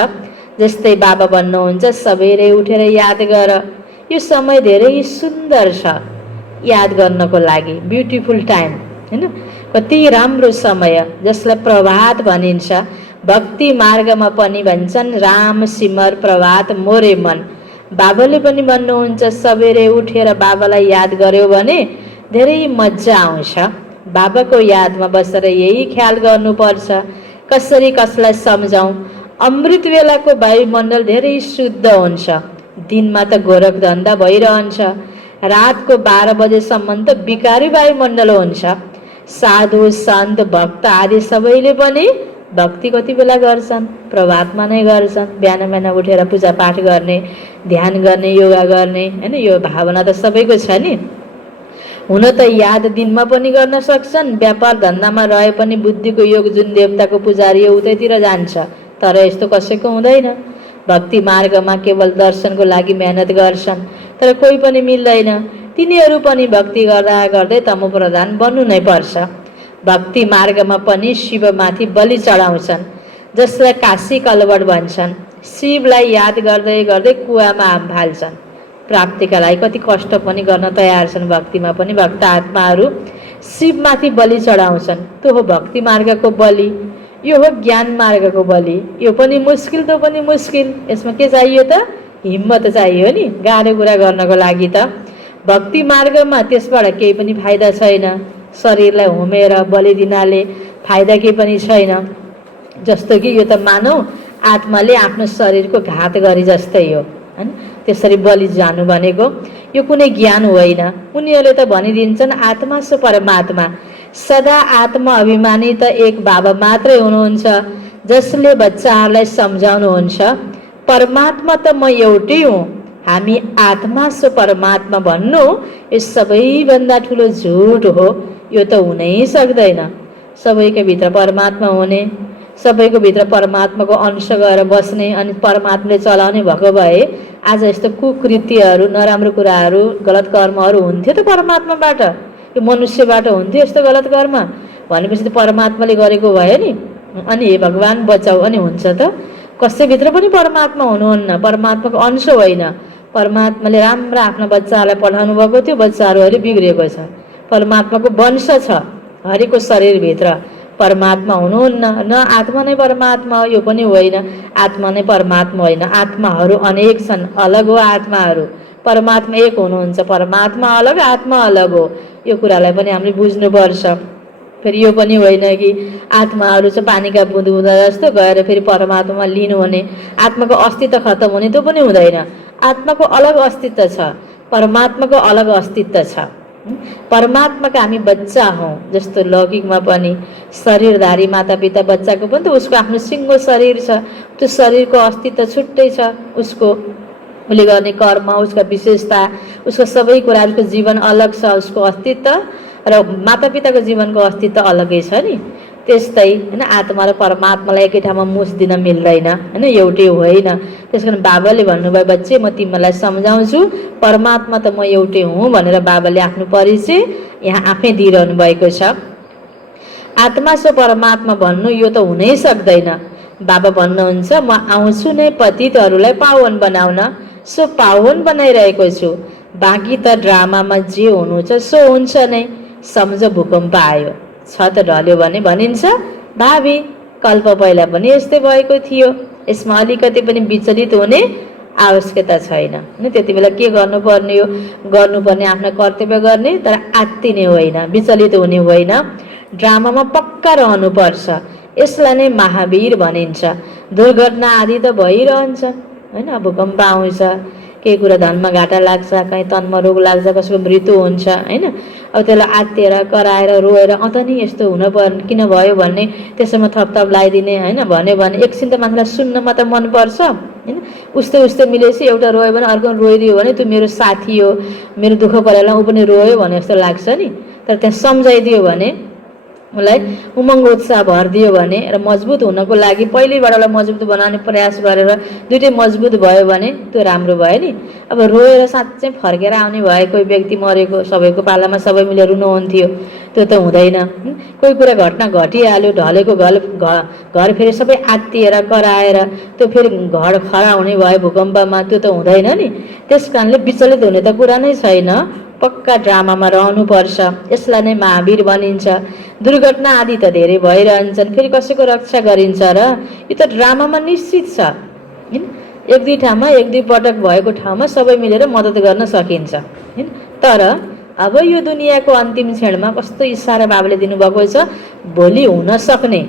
जस्तै बाबा भन्नुहुन्छ सबेरै उठेर याद गर। यो समय धेरै सुन्दर छ याद गर्नको लागि, ब्युटिफुल टाइम हैन, कति राम्रो समय जसलाई प्रभात भनिन्छ। भक्ति मार्गमा पनि भन्छन् राम सिमर प्रभात मोरे मन। बाबाले पनि भन्नुहुन्छ सबेरै उठेर बाबालाई याद गर्यो भने धेरै मजा आउँछ। बाबाको यादमा बसेर यही ख्याल गर्नुपर्छ, कसरी कसलाई सम्झाउँ। अमृत बेलाको वायुमण्डल धेरै शुद्ध हुन्छ, दिनमा त गोरख धन्दा भइरहन्छ, रातको 12 बजेसम्म त बिकारी वायुमण्डल हुन्छ। साधु सन्त भक्त आदि सबैले पनि भक्ति कति बेला गर्छन्? प्रभातमा नै गर्छन्। बिहान बिहान उठेर पूजापाठ गर्ने, ध्यान गर्ने, योगा गर्ने हैन, यो भावना त सबैको छ नि। हुन त याद दिनमा पनि गर्न सक्छन्, व्यापार धन्दामा रहे पनि बुद्धिको योग जुन देवताको पुजारी हो उतैतिर जान्छ, तर यस्तो कसैको हुँदैन। भक्ति मार्गमा केवल दर्शनको लागि मेहनत गर्छन्, तर कोही पनि मिल्दैन। तिनीहरू पनि भक्ति गर्दा गर्दै तमोप्रधान बन्नु नै पर्छ। भक्ति मार्गमा पनि शिवमाथि बलि चढाउँछन्, जसलाई काशी कलवट भन्छन्। शिवलाई याद गर्दै गर्दै कुवामा फाल्छन्। प्राप्तिका लागि कति कष्ट पनि गर्न तयार छन्। भक्तिमा पनि भक्त आत्माहरू शिवमाथि बलि चढाउँछन्। त्यो हो भक्ति मार्गको बलि, यो हो ज्ञान मार्गको बलि। यो पनि मुस्किल, त्यो पनि मुस्किल। यसमा के चाहियो त? हिम्मत चाहियो नि, गाह्रो कुरा गर्नको लागि त। भक्ति मार्गमा त्यसबाट केही पनि फाइदा छैन। शरीरलाई होमेर बलि दिनाले फाइदा केही पनि छैन। जस्तो कि यो त मानौ आत्माले आफ्नो शरीरको घात गरे जस्तै हो हैन, त्यसरी बलि जानु भनेको यो कुनै ज्ञान होइन। उनीहरूले त भनिदिन्छन् आत्मा सो परमात्मा। सदा आत्मा अभिमानी त एक बाबा मात्रै हुनुहुन्छ, जसले बच्चाहरूलाई सम्झाउनुहुन्छ परमात्मा त म एउटै हुँ। हामी आत्मा सो परमात्मा भन्नु यो सबैभन्दा ठुलो झुट हो। यो त हुनै सक्दैन। सबैको भित्र परमात्मा हुने, सबैको भित्र परमात्माको अंश गएर बस्ने अनि परमात्माले चलाउने भएको भए आज यस्तो कुकृत्यहरू, नराम्रो कुराहरू, गलत कर्महरू हुन्थ्यो त परमात्माबाट? यो मनुष्यबाट हुन्थ्यो यस्तो गलत कर्म? भनेपछि त परमात्माले गरेको भयो नि। अनि हे भगवान बचाऊ, अनि हुन्छ त? कसैभित्र पनि परमात्मा हुनुहुन्न, परमात्माको अंश होइन। परमात्माले राम्रा आफ्ना बच्चाहरूलाई पठाउनु भएको थियो, बच्चाहरू अहिले बिग्रिएको छ। परमात्माको वंश छ हरिको शरीरभित्र, परमात्मा हुनुहुन्न। न आत्मा नै परमात्मा हो, यो पनि होइन। आत्मा नै परमात्मा होइन, आत्माहरू अनेक छन्, अलग हो आत्माहरू। परमात्मा एक हुनुहुन्छ, परमात्मा अलग, आत्मा अलग हो। यो कुरालाई पनि हामीले बुझ्नुपर्छ। फेरि यो पनि होइन कि आत्माहरू चाहिँ पानीका बुँद बुँदा जस्तो गएर फेरि परमात्मामा लिनु हुने, आत्माको अस्तित्व खत्तम हुने, त्यो पनि हुँदैन। आत्माको अलग अस्तित्व छ, परमात्माको अलग अस्तित्व छ। परमात्माका हामी बच्चा हौँ। जस्तो लौकिकमा पनि शरीरधारी मातापिता बच्चाको पनि त उसको आफ्नो सिङ्गो शरीर छ, त्यो शरीरको अस्तित्व छुट्टै छ। उसको उसले गर्ने कर्म, उसका विशेषता, उसको सबै कुरा, उसको जीवन अलग छ, उसको अस्तित्व र मातापिताको जीवनको अस्तित्व अलगै छ नि। त्यस्तै होइन आत्मा र परमात्मालाई एकै ठाउँमा मुछ दिन मिल्दैन होइन, एउटै होइन। त्यस कारण बाबाले भन्नुभयो बच्चे म तिमीलाई सम्झाउँछु, परमात्मा त म एउटै हुँ भनेर बाबाले आफ्नो परिचय यहाँ आफै दिइरहनु भएको छ। आत्मा सो परमात्मा भन्नु यो त हुनै सक्दैन। बाबा भन्नुहुन्छ म आउँछु नै पतितहरूलाई पावन बनाउन, सो पावन बनाइरहेको छु। बाँकी त ड्रामामा जे हुनु छ सो हुन्छ नै। सम्झ भूकम्प आयो, छत ढल्यो भने भनिन्छ भावी कल्प पहिला पनि यस्तै भएको थियो, यसमा अलिकति पनि विचलित हुने आवश्यकता छैन। त्यति बेला के गर्नुपर्ने हो, गर्नुपर्ने आफ्नो कर्तव्य गर्ने, तर आत्तिने होइन, विचलित हुने होइन। ड्रामामा पक्का रहनुपर्छ। यसलाई नै महावीर भनिन्छ। दुर्घटना आदि त भइरहन्छ होइन, भूकम्प आउँछ, केही कुरा धनमा घाटा लाग्छ, कहीँ तनमा रोग लाग्छ, कसैको मृत्यु हुन्छ होइन। अब त्यसलाई आत्तिएर कराएर रोएर अत नि यस्तो हुनुपर्ने किन भयो भन्ने त्यसैमा थपथप लगाइदिने होइन भन्यो भने एकछिन त मान्छेलाई सुन्नमा त मनपर्छ होइन। उस्तै उस्तै मिलेपछि एउटा रोयो भने अर्को रोइदियो भने त्यो मेरो साथी हो, मेरो दुःख परेला ऊ पनि रोयो भने जस्तो लाग्छ नि। तर त्यहाँ सम्झाइदियो भने, उसलाई उमङ्ग उत्साह भरिदियो भने र मजबुत हुनको लागि पहिल्यैबाट उसलाई मजबुत बनाउने प्रयास गरेर दुइटै मजबुत भयो भने त्यो राम्रो भयो नि। अब रोएर साँच्चै फर्केर आउने भए कोही व्यक्ति मरेको सबैको पालामा सबै मिलेर रुनुहुन्थ्यो, त्यो त हुँदैन। कोही कुरा घटना घटिहाल्यो, ढलेको घर फेरि सबै आत्तिएर कराएर त्यो फेरि घर खडा हुने भयो भूकम्पमा, त्यो त हुँदैन नि। त्यस कारणले विचलित हुने त कुरा नै छैन, पक्का ड्रामामा रहनुपर्छ। यसलाई नै महावीर भनिन्छ। दुर्घटना आदि त धेरै भइरहन्छन्, फेरि कसैको रक्षा गरिन्छ र? यो त ड्रामामा निश्चित छ। एक दुई ठाउँमा एक दुई पटक भएको ठाउँमा सबै मिलेर मद्दत गर्न सकिन्छ। तर अब यो दुनियाँको अन्तिम क्षणमा कस्तो इसारा बाबाले दिनुभएको छ, भोलि हुन सक्ने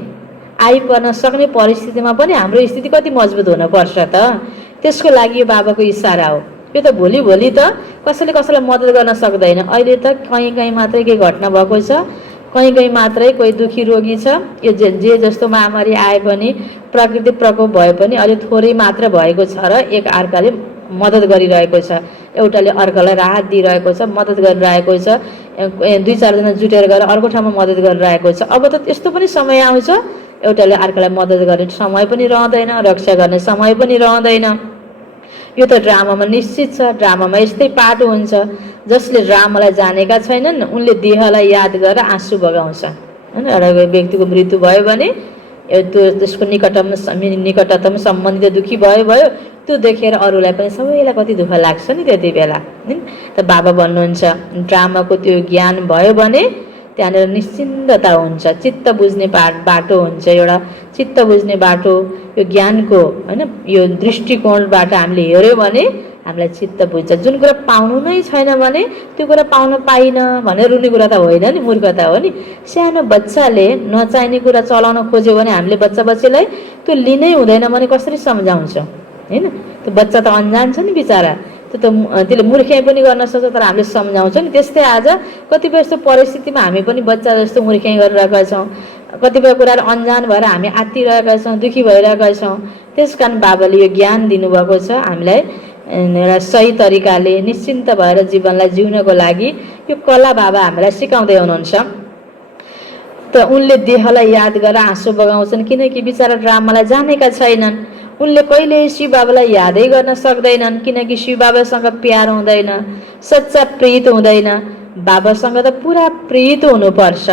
आइपर्न सक्ने परिस्थितिमा पनि हाम्रो स्थिति कति मजबुत हुनपर्छ त, त्यसको लागि यो बाबाको इसारा हो। यो त भोलि भोलि त कसैले कसैलाई मद्दत गर्न सक्दैन। अहिले त कहीँ कहीँ मात्रै केही घटना भएको छ, कहीँ कहीँ मात्रै कोही दुखी रोगी छ। यो जे जस्तो महामारी आए पनि, प्राकृतिक प्रकोप भए पनि अहिले थोरै मात्र भएको छ र एक अर्काले मद्दत गरिरहेको छ, एउटाले अर्कालाई राहत दिइरहेको छ, मद्दत गरिरहेको छ, दुई चारजना जुटेर गएर अर्को ठाउँमा मद्दत गरिरहेको छ। अब त यस्तो पनि समय आउँछ एउटाले अर्कालाई मद्दत गर्ने समय पनि रहँदैन, रक्षा गर्ने समय पनि रहँदैन। यो त ड्रामामा निश्चित छ। ड्रामामा यस्तै पाटो हुन्छ, जसले ड्रामालाई जानेका छैनन् उनले देहलाई याद गरेर आँसु बगाउँछ होइन। एउटा व्यक्तिको मृत्यु भयो भने त्यसको निकटतम सम्बन्धित दुखी भयो, त्यो देखेर अरूलाई पनि सबैलाई कति दुःख लाग्छ नि त्यति बेला। त बाबा भन्नुहुन्छ ड्रामाको त्यो ज्ञान भयो भने त्यहाँनिर निश्चिन्तता हुन्छ, चित्त बुझ्ने बाटो हुन्छ, एउटा चित्त बुझ्ने बाटो, यो ज्ञानको होइन यो दृष्टिकोणबाट हामीले हेऱ्यौँ भने हामीलाई चित्त बुझ्छ। जुन कुरा पाउनु नै छैन भने त्यो कुरा पाउन पाइन भनेर रुने कुरा त होइन नि, मूर्खता हो नि। सानो बच्चाले नचाहिने कुरा चलाउन खोज्यो भने हामीले बच्चालाई त्यो लिनै हुँदैन भने कसरी सम्झाउँछौँ होइन। त्यो बच्चा त अन्जान छ नि बिचरा, त्यसले मूर्ख्याइ पनि गर्न सक्छ, तर हामीले सम्झाउँछौँ नि। त्यस्तै आज कतिपय यस्तो परिस्थितिमा हामी पनि बच्चा जस्तो मूर्ख्याइ गरिरहेका छौँ, कतिपय कुराहरू अन्जान भएर हामी आत्तिरहेका छौँ, दुःखी भइरहेका छौँ। त्यस कारण बाबाले यो ज्ञान दिनुभएको छ हामीलाई एउटा सही तरिकाले निश्चिन्त भएर जीवनलाई जिउनको लागि। यो कला बाबा हामीलाई सिकाउँदै हुनुहुन्छ। त उनले देहलाई याद गरेर आँसु बगाउँछन् किनकि बिचरा ड्रामालाई जानेका छैनन्। उनले कहिले शिव बाबालाई यादै गर्न सक्दैनन् किनकि शिव बाबासँग प्यार हुँदैन, सच्चा प्रीत हुँदैन। बाबासँग त पुरा प्रीत हुनुपर्छ।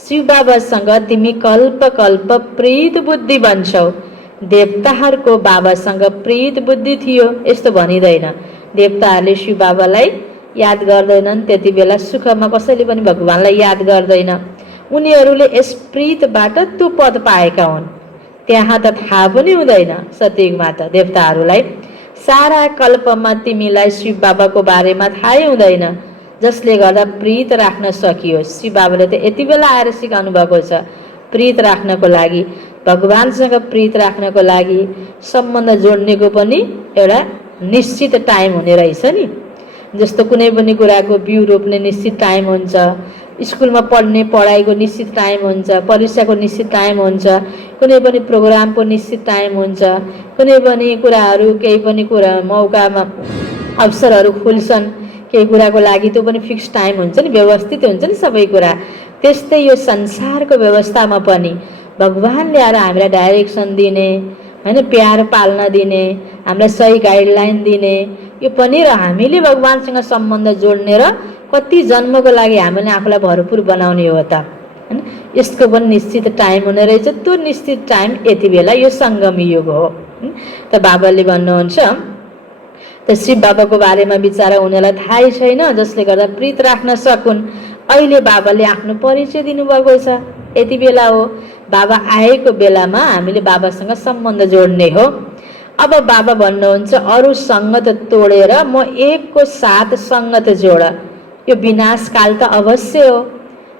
शिव बाबासँग तिमी कल्प कल्प प्रीत बुद्धि बन्छौ। देवताहरूको बाबासँग प्रीत बुद्धि थियो यस्तो भनिँदैन। देवताहरूले शिव बाबालाई याद गर्दैनन्, त्यति बेला सुखमा कसैले पनि भगवानलाई याद गर्दैन। उनीहरूले यस प्रीतबाट त्यो पद पाएका हुन्। त्यहाँ त थाहा पनि हुँदैन सत्ययुगमा त देवताहरूलाई। सारा कल्पमा तिमीलाई शिव बाबाको बारेमा थाहै हुँदैन, जसले गर्दा प्रीत राख्न सकियोस्। शिव बाबाले त यति बेला आएर सिकाउनु भएको छ प्रीत राख्नको लागि, भगवानसँग प्रीत राख्नको लागि सम्बन्ध जोड्नेको पनि एउटा निश्चित टाइम हुने रहेछ नि। जस्तो कुनै पनि कुराको बिउ रोप्ने निश्चित टाइम हुन्छ, स्कुलमा पढ्ने पढाइको निश्चित टाइम हुन्छ, परीक्षाको निश्चित टाइम हुन्छ, कुनै पनि प्रोग्रामको निश्चित टाइम हुन्छ, कुनै पनि कुराहरू केही पनि कुरा मौकामा अवसरहरू खुल्छन् केही कुराको लागि, त्यो पनि फिक्स टाइम हुन्छ नि, व्यवस्थित हुन्छ नि सबै कुरा। त्यस्तै यो संसारको व्यवस्थामा पनि भगवानले आएर हामीलाई डाइरेक्सन दिने, होइन, प्यार पाल्न दिने, हामीलाई सही गाइडलाइन दिने, यो पनि र हामीले भगवानसँग सम्बन्ध जोड्ने र कति जन्मको लागि हामीले आफूलाई भरपुर बनाउने हो त, होइन। यसको पनि निश्चित टाइम हुने रहेछ। त्यो निश्चित टाइम यति बेला यो सङ्गम युग हो। त बाबाले भन्नुहुन्छ, त शिव बाबाको बारेमा विचार उनीहरूलाई थाहै छैन, जसले गर्दा प्रीत राख्न सकुन्। अहिले बाबाले आफ्नो परिचय दिनुभएको छ। यति बेला हो, बाबा आएको बेलामा हामीले बाबासँग सम्बन्ध जोड्ने हो। अब बाबा भन्नुहुन्छ, अरू सङ्गत तोडेर म एकको साथ सङ्गत जोड। यो विनाशकाल त अवश्य हो।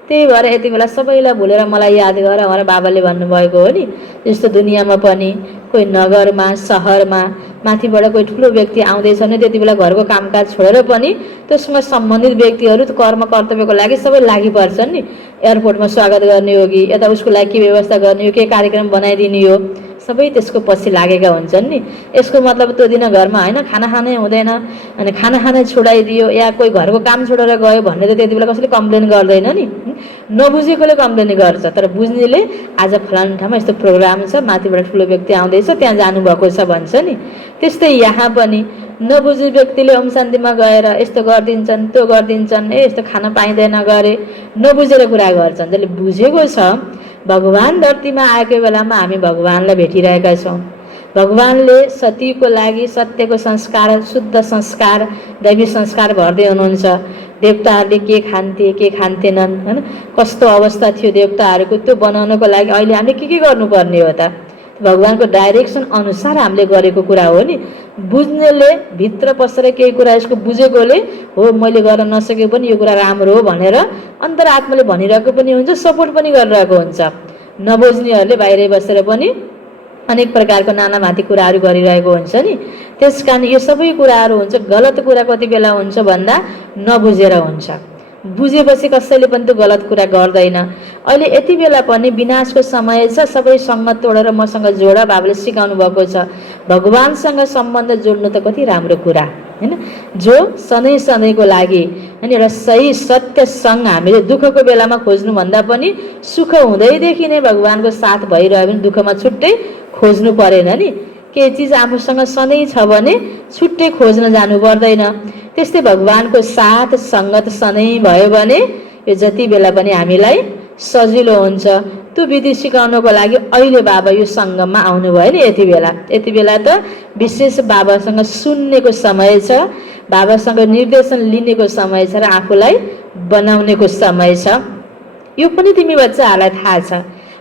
त्यही भएर यति बेला सबैलाई भुलेर मलाई याद गर भनेर बाबाले भन्नुभएको हो नि। जस्तो दुनियाँमा पनि कोही नगरमा, सहरमा माथिबाट कोही ठुलो व्यक्ति आउँदैछ भने त्यति बेला घरको कामकाज छोडेर पनि त्यसमा सम्बन्धित व्यक्तिहरू कर्म कर्तव्यको लागि सबै लागि पर्छन् नि। एयरपोर्टमा स्वागत गर्ने हो कि यता उसको लागि के व्यवस्था गर्ने हो, के कार्यक्रम बनाइदिने हो, सबै त्यसको पछि लागेका हुन्छन् नि। यसको मतलब त्यो दिन घरमा, होइन, खाना खानै हुँदैन अनि खाना खानै छोडाइदियो या कोही घरको काम छोडेर गयो भन्ने त त्यति बेला कसैले कम्प्लेन गर्दैन नि। नबुझेकोले कम्प्लेन गर्छ, तर बुझ्नेले आज फलानु ठाउँमा यस्तो प्रोग्राम छ, माथिबाट ठुलो व्यक्ति आउँदैछ, त्यहाँ जानुभएको छ भन्छ नि। त्यस्तै यहाँ पनि नबुझे व्यक्तिले ओम शान्तिमा गएर यस्तो गरिदिन्छन्, त्यो गरिदिन्छन्, यस्तो खान पाइँदैन गरे, नबुझेर कुरा गर्छन्। जसले बुझेको छ, भगवान धरतीमा आएको बेलामा हामी भगवानलाई भेटिरहेका छौँ। भगवानले सतीको लागि सत्यको संस्कार, शुद्ध संस्कार, दैवी संस्कार भर्दै हुनुहुन्छ। देवताहरूले के खान्थे, के खान्थेनन्, होइन, कस्तो अवस्था थियो देवताहरूको, त्यो बनाउनको लागि अहिले हामीले के गर्नुपर्ने हो त? भगवानको डाइरेक्सन अनुसार हामीले गरेको कुरा हो नि। बुझ्नेले भित्र पसेर केही कुरा यसको बुझेकोले हो, मैले गर्न नसके पनि यो कुरा राम्रो हो भनेर अन्तरात्माले भनिरहेको पनि हुन्छ, सपोर्ट पनि गरिरहेको हुन्छ। नबुझ्नेहरूले बाहिरै बसेर पनि अनेक प्रकारको नानाभाँती कुराहरू गरिरहेको हुन्छ नि। त्यस कारण यो सबै कुराहरू हुन्छ, गलत कुरा कति बेला हुन्छ भन्दा नबुझेर हुन्छ। बुझेपछि कसैले पनि त्यो गलत कुरा गर्दैन। अहिले यति बेला पनि विनाशको समय छ, सबै सङ्गत तोडेर मसँग जोड बाबाले सिकाउनु भएको छ। भगवानसँग सम्बन्ध जोड्नु त कति राम्रो कुरा, होइन, जो सधैँ सधैँको लागि, होइन, एउटा सही सत्य सङ्ग हामीले दुःखको बेलामा खोज्नुभन्दा पनि सुख हुँदैदेखि नै भगवानको साथ भइरह्यो भने दुःखमा छुट्टै खोज्नु परेन नि। केही चिज आफूसँग सधैँ छ भने छुट्टै खोज्न जानु पर्दैन। त्यस्तै भगवानको साथ सङ्गत सधैँ भयो भने यो जति बेला पनि हामीलाई सजिलो हुन्छ। त्यो विधि सिकाउनको लागि अहिले बाबा यो सङ्गममा आउनुभयो नि। यति बेला त विशेष बाबासँग सुन्नेको समय छ, बाबासँग निर्देशन लिनेको समय छ र आफूलाई बनाउनेको समय छ। यो पनि तिमी बच्चाहरूलाई थाहा छ,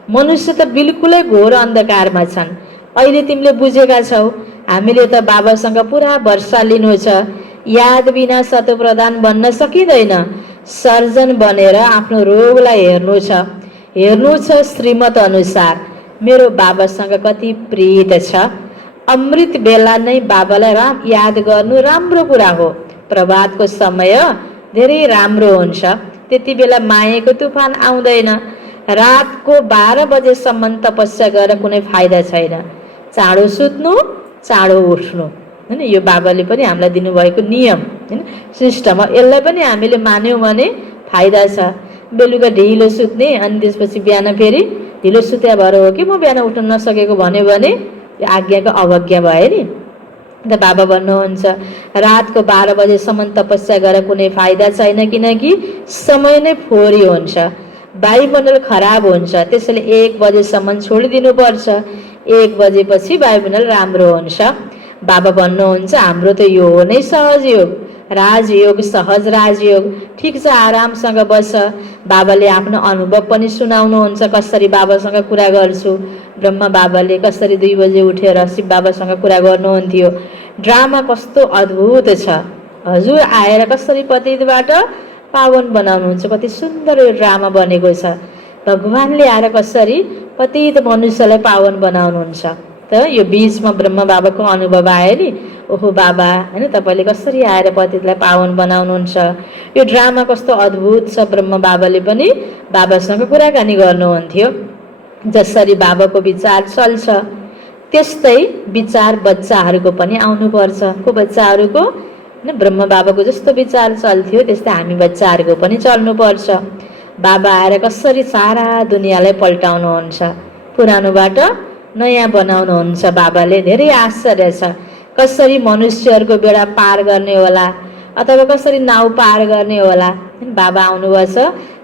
मनुष्य त बिल्कुलै घोर अन्धकारमा छन्। अहिले तिमीले बुझेका छौ, हामीले त बाबासँग पुरा वर्षा लिनु छ। याद बिना सतप्रधान बन्न सकिँदैन। सर्जन बनेर आफ्नो रोगलाई हेर्नु छ श्रीमत अनुसार। मेरो बाबासँग कति प्रीत छ। अमृत बेला नै बाबालाई याद गर्नु राम्रो कुरा हो। प्रभातको समय धेरै राम्रो हुन्छ। त्यति बेला मायाको तुफान आउँदैन। रातको 12 बजेसम्म तपस्या गरेर कुनै फाइदा छैन। चाँडो सुत्नु, चाँडो उठ्नु, होइन, यो बाबाले पनि हामीलाई दिनुभएको नियम, होइन, सिस्टम हो। यसलाई पनि हामीले मान्यौँ भने फाइदा छ। बेलुका ढिलो सुत्ने अनि त्यसपछि बिहान फेरि ढिलो सुत्या भएर हो कि म बिहान उठ्न नसकेको भन्यो भने यो आज्ञाको अवज्ञा भयो नि। अन्त बाबा भन्नुहुन्छ, रातको 12 बजेसम्म तपस्या गरेर कुनै फाइदा छैन, किनकि समय नै फोहोरी हुन्छ, वायुमण्डल खराब हुन्छ। त्यसैले 1 बजेसम्म छोडिदिनु पर्छ। 1 बजेपछि वायुमण्डल राम्रो हुन्छ। बाबा भन्नुहुन्छ, हाम्रो त यो हो नै सहज योग, राजयोग, सहज राजयोग। ठिक छ, आरामसँग बस। बाबाले आफ्नो अनुभव पनि सुनाउनुहुन्छ, कसरी बाबासँग कुरा गर्छु। ब्रह्मा बाबाले कसरी 2 बजे उठेर शिव बाबासँग कुरा गर्नुहुन्थ्यो। ड्रामा कस्तो अद्भुत छ। हजुर आएर कसरी पतितबाट पावन बनाउनुहुन्छ, कति सुन्दर यो ड्रामा बनेको छ। भगवानले आएर कसरी पतित मनुष्यलाई पावन बनाउनुहुन्छ। त यो बीचमा ब्रह्मा बाबाको अनुभव आयो नि। ओहो बाबा, होइन, तपाईँले कसरी आएर पतितलाई पावन बनाउनुहुन्छ। यो ड्रामा कस्तो अद्भुत छ। ब्रह्मा बाबाले पनि बाबासँग कुराकानी गर्नुहुन्थ्यो। जसरी बाबाको विचार चल्छ त्यस्तै विचार बच्चाहरूको पनि आउनुपर्छ। को बच्चाहरूको, ब्रह्मा बाबाको जस्तो विचार चल्थ्यो त्यस्तै हामी बच्चाहरूको पनि चल्नुपर्छ। बाबा आएर कसरी सारा दुनियाँलाई पल्टाउनुहुन्छ, पुरानोबाट नयाँ बनाउनुहुन्छ। बाबाले धेरै आश्चर्य छ, कसरी मनुष्यहरूको बेडा पार गर्ने होला अथवा कसरी नाउ पार गर्ने होला। बाबा आउनुभएको छ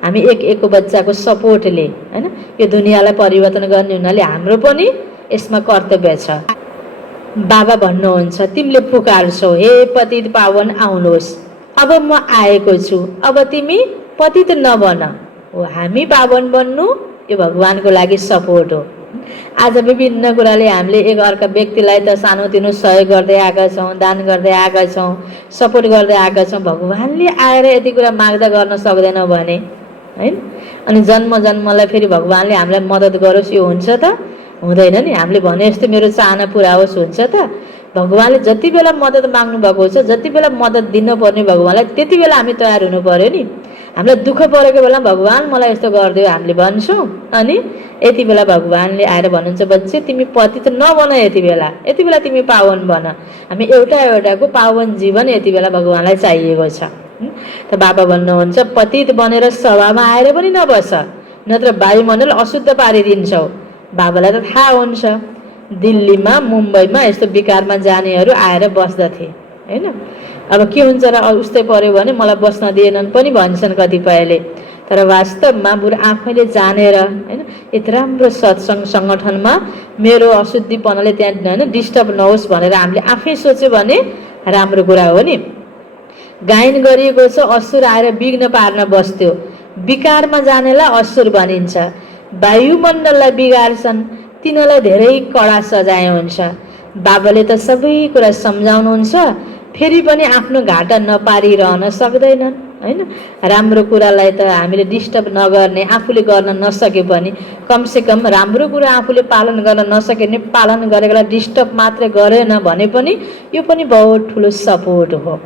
हामी एक एक बच्चाको सपोर्टले, हैन? यो दुनियाँलाई परिवर्तन गर्ने हुनाले हाम्रो पनि यसमा कर्तव्य छ। बाबा भन्नुहुन्छ तिमीले पुकार्छौ, हे पतित पावन आउनुहोस्, अब म आएको छु, अब तिमी पतित नबन। हो, हामी पावन बन्नु यो भगवानको लागि सपोर्ट हो। आज विभिन्न कुराले हामीले एक अर्का व्यक्तिलाई त सानोतिनो सहयोग गर्दै आएका छौँ, दान गर्दै आएका छौँ, सपोर्ट गर्दै आएका छौँ। भगवानले आएर यति कुरा माग्दा गर्न सक्दैनौँ भने, हैन? अनि जन्म जन्मलाई फेरि भगवानले हामीलाई मद्दत गरोस् यो हुन्छ त? हुँदैन नि। हामीले भने जस्तो मेरो चाहना पुरा होस् हुन्छ त? भगवानले जति बेला मद्दत माग्नु भएको छ, जति बेला मद्दत दिनुपर्ने भगवानलाई, त्यति बेला हामी तयार हुनु पर्यो नि। हामीलाई दुःख परेको बेला भगवान मलाई यस्तो गरिदियो हामीले भन्छौँ, अनि यति बेला भगवानले आएर भन्नुहुन्छ बच्चे तिमी पतित नबन, यति बेला तिमी पावन बन। हामी एउटाको पावन जीवन यति बेला भगवानलाई चाहिएको छ। त बाबा भन्नुहुन्छ पतित बनेर सभामा आएर पनि नबस, नत्र वायुमण्डल अशुद्ध पारिदिन्छौ। बाबालाई त थाहा हुन्छ, दिल्लीमा मुम्बईमा यस्तो विकारमा जानेहरू आएर बस्दथे, हैन? अब के हुन्छ र उस्तै पर्यो भने मलाई बस्न दिएनन् पनि भन्छन् कतिपयले। तर वास्तवमा बरु आफैले जानेर, हैन, यति राम्रो सत्सङ्ग सङ्गठनमा मेरो अशुद्धिपनाले त्यहाँ, हैन, डिस्टर्ब नहोस् भनेर हामीले आफै सोच्यो भने राम्रो कुरा हो नि। गायन गरिएको छ असुर आएर विघ्न पार्न बस्थ्यो, विकारमा जानेलाई असुर भनिन्छ। वायुमण्डललाई बिगार्छन् तिनीलाई धेरै कडा सजाय हुन्छ। बाबाले त सबै कुरा सम्झाउनुहुन्छ, फेरि पनि आफ्नो घाटा नपारिरहन सक्दैनन्, हैन? राम्रो कुरालाई त हामीले डिस्टर्ब नगर्ने, आफूले गर्न नसके पनि कमसेकम राम्रो कुरा आफूले पालन गर्न नसके भने पालन गरेकोलाई डिस्टर्ब मात्रै गरेन भने पनि यो पनि बहुत ठुलो सपोर्ट हो।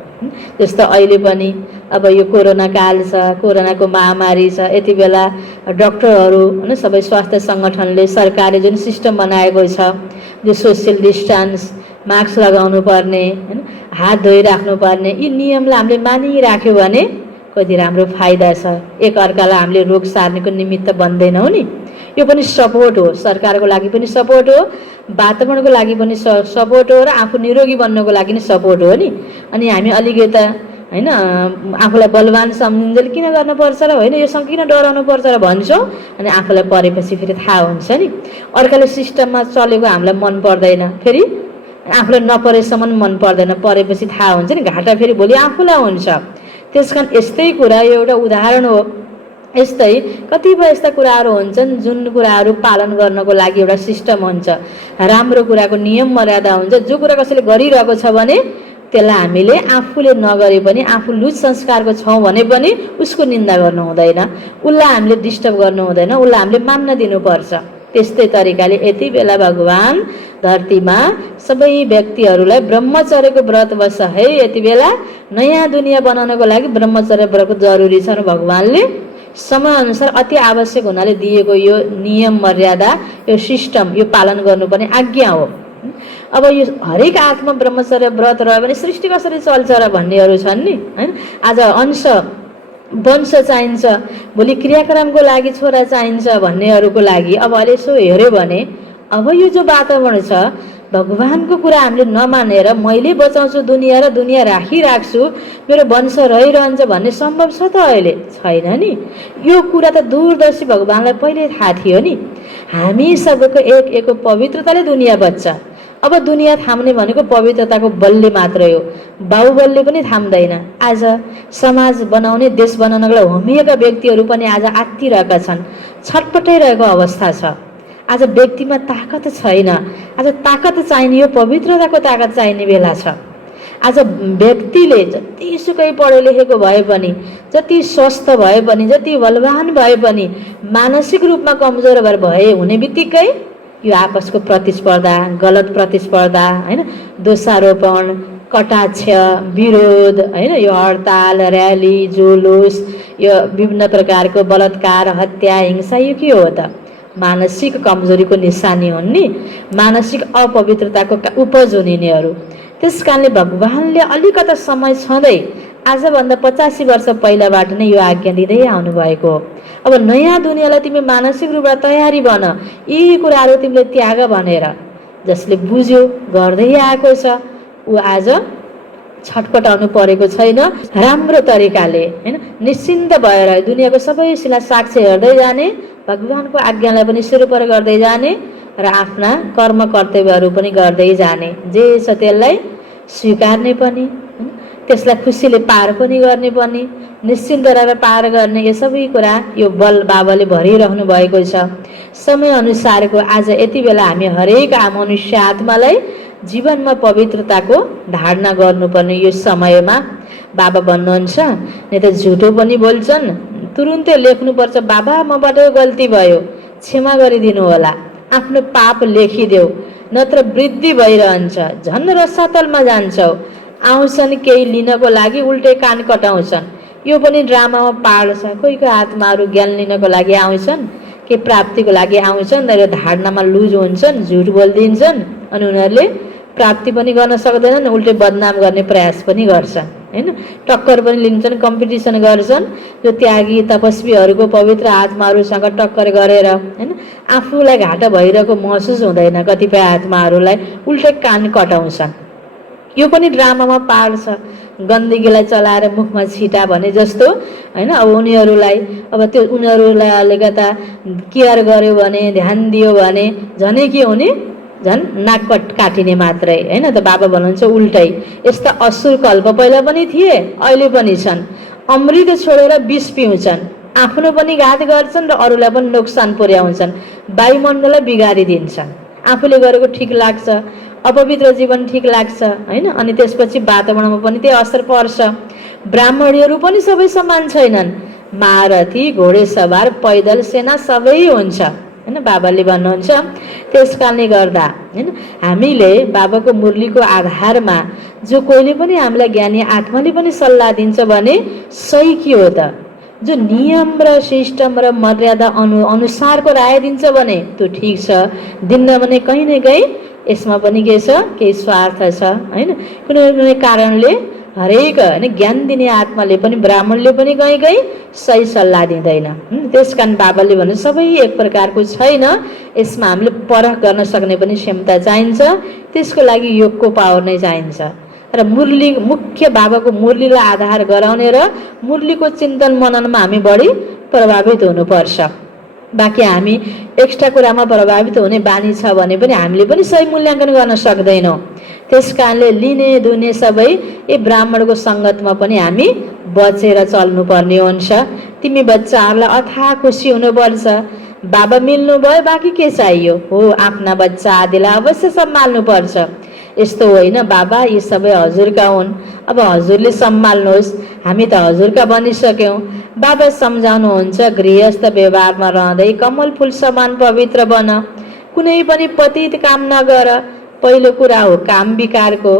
जस्तो अहिले पनि अब यो कोरोना काल छ, कोरोनाको महामारी छ, यति बेला डक्टरहरू, हैन, सबै स्वास्थ्य सङ्गठनले सरकारले जुन सिस्टम बनाएको छ, जो सोसियल डिस्टेन्स, मास्क लगाउनु पर्ने, हैन, हात धोइराख्नु पर्ने, यी नियमलाई हामीले मानिराख्यो भने कति राम्रो फाइदा छ। एक अर्कालाई हामीले रोग सार्नेको निमित्त बन्दैनौँ नि। यो पनि सपोर्ट हो, सरकारको लागि पनि सपोर्ट हो, वातावरणको लागि पनि सपोर्ट हो, र आफू निरोगी बन्नको लागि पनि सपोर्ट हो नि। अनि हामी अलिकति, हैन, आफूलाई बलवान सम्झिन्जेल किन गर्नुपर्छ र, होइन, योसँग किन डराउनु पर्छ र भन्छौँ, अनि आफूलाई परेपछि फेरि थाहा हुन्छ नि। अर्काले सिस्टममा चलेको हामीलाई मन पर्दैन, फेरि आफूलाई नपरेसम्म मन पर्दैन, परेपछि थाहा हुन्छ नि, घाटा फेरि भोलि आफूलाई हुन्छ। त्यसकारण यस्तै कुरा यो एउटा उदाहरण हो। यस्तै कतिपय यस्ता कुराहरू हुन्छन् जुन कुराहरू पालन गर्नको लागि एउटा सिस्टम हुन्छ, राम्रो कुराको नियम मर्यादा हुन्छ। जो कुरा कसैले गरिरहेको छ भने त्यसलाई हामीले आफूले नगरे पनि, आफू लुज संस्कारको छौँ भने पनि उसको निन्दा गर्नु हुँदैन, उसलाई हामीले डिस्टर्ब गर्नु हुँदैन, उसलाई हामीले मान्न दिनुपर्छ। त्यस्तै तरिकाले यति बेला भगवान धरतीमा सबै व्यक्तिहरूलाई ब्रह्मचर्यको व्रत बस है, यति बेला नयाँ दुनियाँ बनाउनको लागि ब्रह्मचर्य व्रत जरुरी छ र भगवानले समयअनुसार अति आवश्यक हुनाले दिएको यो नियम मर्यादा, यो सिस्टम, यो पालन गर्नुपर्ने आज्ञा हो। अब यो हरेक आत्मा ब्रह्मचर्य व्रत रह्यो भने सृष्टि कसरी चल्छ र भन्नेहरू छन् नि, हैन? आज अंश वंश चाहिन्छ, भोलि क्रियाक्रमको लागि छोरा चाहिन्छ भन्नेहरूको लागि अब अहिले यसो हेऱ्यो भने अब यो जो वातावरण छ, भगवानको कुरा हामीले नमानेर मैले बचाउँछु दुनियाँ र दुनियाँ राखिराख्छु, मेरो वंश रहिरहन्छ भन्ने सम्भव छ त? अहिले छैन नि। यो कुरा त दूरदर्शी भगवानलाई पहिले थाहा थियो नि। हामी सबैको एक एक पवित्रताले दुनियाँ बच्छ। अब दुनियाँ थाम्ने भनेको पवित्रताको बलले मात्रै हो, बाहुबलले पनि थाम्दैन। आज समाज बनाउने, देश बनाउनको लागि होमिएका व्यक्तिहरू पनि आज आत्तिरहेका छन्, छटपटाइरहेको अवस्था छ। आज व्यक्तिमा ताकत छैन, आज ताकत चाहिने, यो पवित्रताको ताकत चाहिने बेला छ। आज व्यक्तिले जतिसुकै पढे लेखेको भए पनि, जति स्वस्थ भए पनि, जति बलवान भए पनि मानसिक रूपमा कमजोर भए हुने बित्तिकै यो आपसको प्रतिस्पर्धा, गलत प्रतिस्पर्धा, हैन, दोषारोपण, कटाक्ष, विरोध, हैन, यो हडताल, र्याली, जुलुस, यो विभिन्न प्रकारको बलात्कार, हत्या, हिंसा, यो के हो त? मानसिक कमजोरीको निशानी हुन् नि, मानसिक अपवित्रताको उपज हुनेहरू। त्यस कारणले भगवानले अलिकता समय छँदै आजभन्दा 85 वर्ष पहिलाबाट नै यो आज्ञा दिँदै आउनुभएको हो। अब नयाँ दुनियाँलाई तिमी मानसिक रूपबाट तयारी बन, यी कुराहरू तिमीले त्याग भनेर जसले बुझ्यो गर्दै आएको छ ऊ आज छटपटाउनु परेको छैन। राम्रो तरिकाले हैन निश्चिन्त भएर दुनियाँको सबैसित साक्ष्य हेर्दै जाने, भगवानको आज्ञालाई पनि सिरोपर गर्दै जाने र आफ्ना कर्म कर्तव्यहरू पनि गर्दै जाने। जे छ त्यसलाई स्वीकार्ने पनि, त्यसलाई खुसीले पार पनि गर्ने पनि, निश्चिन्त रहेर पार गर्ने, यो सबै कुरा यो बल बाबाले भरिरहनु भएको छ। समयअनुसारको आज यति बेला हामी हरेक मनुष्य आत्मालाई जीवनमा पवित्रताको धारणा गर्नुपर्ने यो समयमा बाबा भन्नुहुन्छ। नि त झुटो पनि बोल्छन्, तुरुन्तै लेख्नुपर्छ बाबा मबाट गल्ती भयो क्षमा गरिदिनु होला, आफ्नो पाप लेखिदेऊ, नत्र वृद्धि भइरहन्छ, झन् रसातलमा जान्छौ। आउँछन् केही लिनको लागि उल्टै कान कटाउँछन्, यो पनि ड्रामामा पार्छ। कोहीको आत्माहरू ज्ञान लिनको लागि आउँछन्, के प्राप्तिको लागि आउँछन्, र धारणामा लुज हुन्छन्, झुट बोलिदिन्छन्, अनि उनीहरूले प्राप्ति पनि गर्न सक्दैनन्, उल्टै बदनाम गर्ने प्रयास पनि गर्छन् हैन। टक्कर पनि लिन्छन्, कम्पिटिसन गर्छन्। जो त्यागी तपस्वीहरूको पवित्र आत्माहरूसँग टक्कर गरेर हैन आफूलाई घाटा भइरहेको महसुस हुँदैन। कतिपय आत्माहरूलाई उल्टै कान कटाउँछन्, यो पनि ड्रामामा पार्छ। गन्दगीलाई चलाएर मुखमा छिटा भने जस्तो हैन। अब उनीहरूलाई अब त्यो उनीहरूलाई अलिकता केयर गर्यो भने, ध्यान दियो भने झनै के हुने, झन् नाक काटिने मात्रै हैन। त बाबा भन्नुहुन्छ उल्टै। यस्ता असुर कल्प पहिला पनि थिए, अहिले पनि छन्। अमृत छोडेर विष पिउँछन्, आफ्नो पनि घात गर्छन् र अरूलाई पनि नोक्सान पुर्याउँछन्, वायुमण्डललाई बिगारिदिन्छन्। आफूले गरेको ठिक लाग्छ, अपवित्र जीवन ठिक लाग्छ हैन, अनि त्यसपछि वातावरणमा पनि त्यही असर पर्छ। ब्राह्मणहरू पनि सबै समान छैनन्, महारथी, घोडेसवार, पैदल सेना सबै हुन्छ हैन। बाबाले भन्नुहुन्छ त्यस कारणले गर्दा हैन हामीले बाबाको मुरलीको आधारमा जो कोहीले पनि हामीलाई ज्ञानी आत्माले पनि सल्लाह दिन्छ भने सही के हो त, जो नियम र सिस्टम र मर्यादा अनुसारको राय दिन्छ भने त्यो ठिक छ, दिन्न भने कहीँ न कहीँ यसमा पनि के छ, केही स्वार्थ छ हैन। कुनै कुनै कारणले हरेक हैन ज्ञान दिने आत्माले पनि ब्राह्मणले पनि कहीँ कहीँ सही सल्लाह दिँदैन। त्यस कारण बाबाले भन्नु सबै एक प्रकारको छैन, यसमा हामीले परख गर्न सक्ने पनि क्षमता चाहिन्छ। त्यसको लागि योगको पावर नै चाहिन्छ र मुरली मुख्य बाबाको मुरलीलाई आधार गराउने र मुरलीको चिन्तन मननमा हामी बढी प्रभावित हुनुपर्छ। बाँकी हामी एक्स्ट्रा कुरामा प्रभावित हुने बानी छ भने पनि हामीले पनि सही मूल्याङ्कन गर्न सक्दैनौँ। त्यस कारणले लिने दुने सबै यी ब्राह्मणको सङ्गतमा पनि हामी बचेर चल्नुपर्ने हुन्छ। तिमी बच्चाहरूलाई अथाह खुसी हुनुपर्छ, बाबा मिल्नु भयो बाँकी के चाहियो हो, आफ्ना बच्चा आदिलाई अवश्य सम्हाल्नुपर्छ। यस्तो होइन बाबा यी सबै हजुरका हुन्, अब हजुरले सम्हाल्नुहोस्, हामी त हजुरका बनिसक्यौँ। बाबा सम्झाउनुहुन्छ गृहस्थ व्यवहारमा रहँदै कमल फुल समान पवित्र बन, कुनै पनि पतित काम नगर। पहिलो कुरा हो काम विकारको।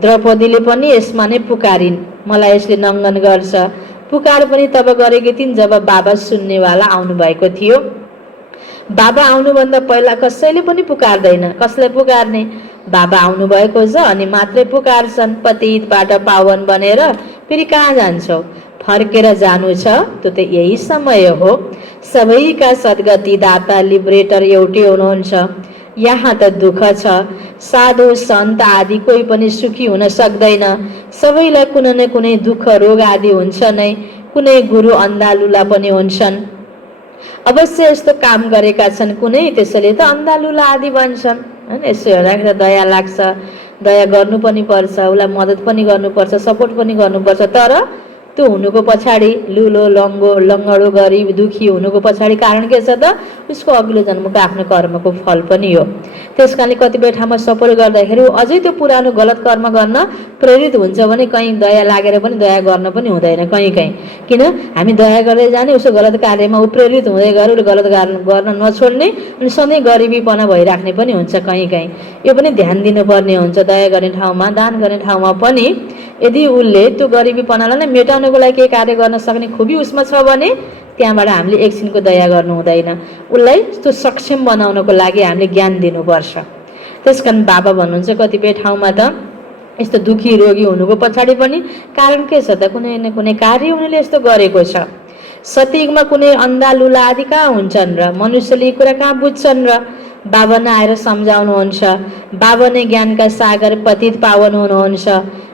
द्रौपदीले पनि यसमा नै पुकारिन्, मलाई यसले नङ्गन गर्छ। पुकार पनि तब गरेकी थिइन् जब बाबा सुन्नेवाला आउनुभएको थियो। बाबा आउनुभन्दा पहिला कसैले पनि पुकार्दैन। कसलाई पुकार्ने, बाबा आउनुभएको छ अनि मात्रै पुकार्छन्। पतितबाट पावन बनेर फेरि कहाँ जान्छौ, फर्केर जानु छ, त्यो त यही समय हो। सबैका सद्गति दाता लिबरेटर एउटै हुनुहुन्छ। यहाँ त दुःख छ, साधु सन्त आदि कोही पनि सुखी हुन सक्दैन। सबैलाई कुनै न कुनै दुःख रोग आदि हुन्छ नै, कुनै गुरु अन्धालुला पनि हुन्छन्। अवश्य यस्तो काम गरेका छन् कुनै, त्यसैले त अन्धालुला आदि बन्छन् हैन। यसो हेर्दाखेरि दया लाग्छ, दया गर्नु पनि पर्छ, उसलाई मद्दत पनि गर्नुपर्छ, सपोर्ट पनि गर्नुपर्छ। तर त्यो हुनुको पछाडि लुलो लङ्गडो गरिब दुखी हुनुको पछाडि कारण के छ त, उसको अघिल्लो जन्मको आफ्नो कर्मको फल पनि हो। त्यस कारणले कतिपय ठाउँमा सपोर्ट गर्दाखेरि अझै त्यो पुरानो गलत कर्म गर्न प्रेरित हुन्छ भने कहीँ दया लागेर पनि दया गर्न पनि हुँदैन कहीँ कहीँ। किन हामी दया गर्दै जाने, उसको गलत कार्यमा ऊ प्रेरित हुँदै गएर उसले गलत गर्न नछोड्ने, अनि सधैँ गरिबीपना भइराख्ने पनि हुन्छ कहीँ कहीँ। यो पनि ध्यान दिनुपर्ने हुन्छ। दया गर्ने ठाउँमा, दान गर्ने ठाउँमा पनि यदि उसले त्यो गरिबीपनालाई नै मेटाउनको लागि केही कार्य गर्न सक्ने खुबी उसमा छ भने त्यहाँबाट हामीले एकछिनको दया गर्नु हुँदैन। उसलाई त्यो सक्षम बनाउनको लागि हामीले ज्ञान दिनुपर्छ। त्यस कारण बाबा भन्नुहुन्छ कतिपय ठाउँमा त यस्तो दुखी रोगी हुनुको पछाडि पनि कारण के छ त? कुनै न कुनै कार्य उनीले यस्तो गरेको छ। सतयुगमा कुनै अन्धा लुला आदि कहाँ हुन्छन् र? मनुष्यले यी कुरा कहाँ बुझ्छन् र? बाबा नै आएर सम्झाउनुहुन्छ। बाबा नै ज्ञानका सागर पतित पावन हुनुहुन्छ।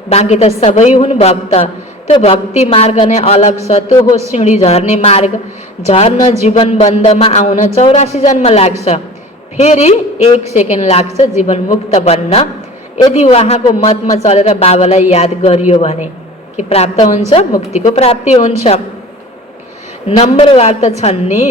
बाँकी त सबै हुन् भक्त। त्यो भक्ति मार्ग नै अलग छ। त्यो हो सिँढी झर्ने मार्ग। झर्न जीवन बन्धमा आउन 84 जन्म लाग्छ, फेरि 1 सेकेन्ड लाग्छ जीवन मुक्त बन्न। यदि उहाँको मतमा चलेर बाबालाई याद गरियो भने के प्राप्त हुन्छ? मुक्तिको प्राप्ति हुन्छ। नम्बरवार त छन् नि,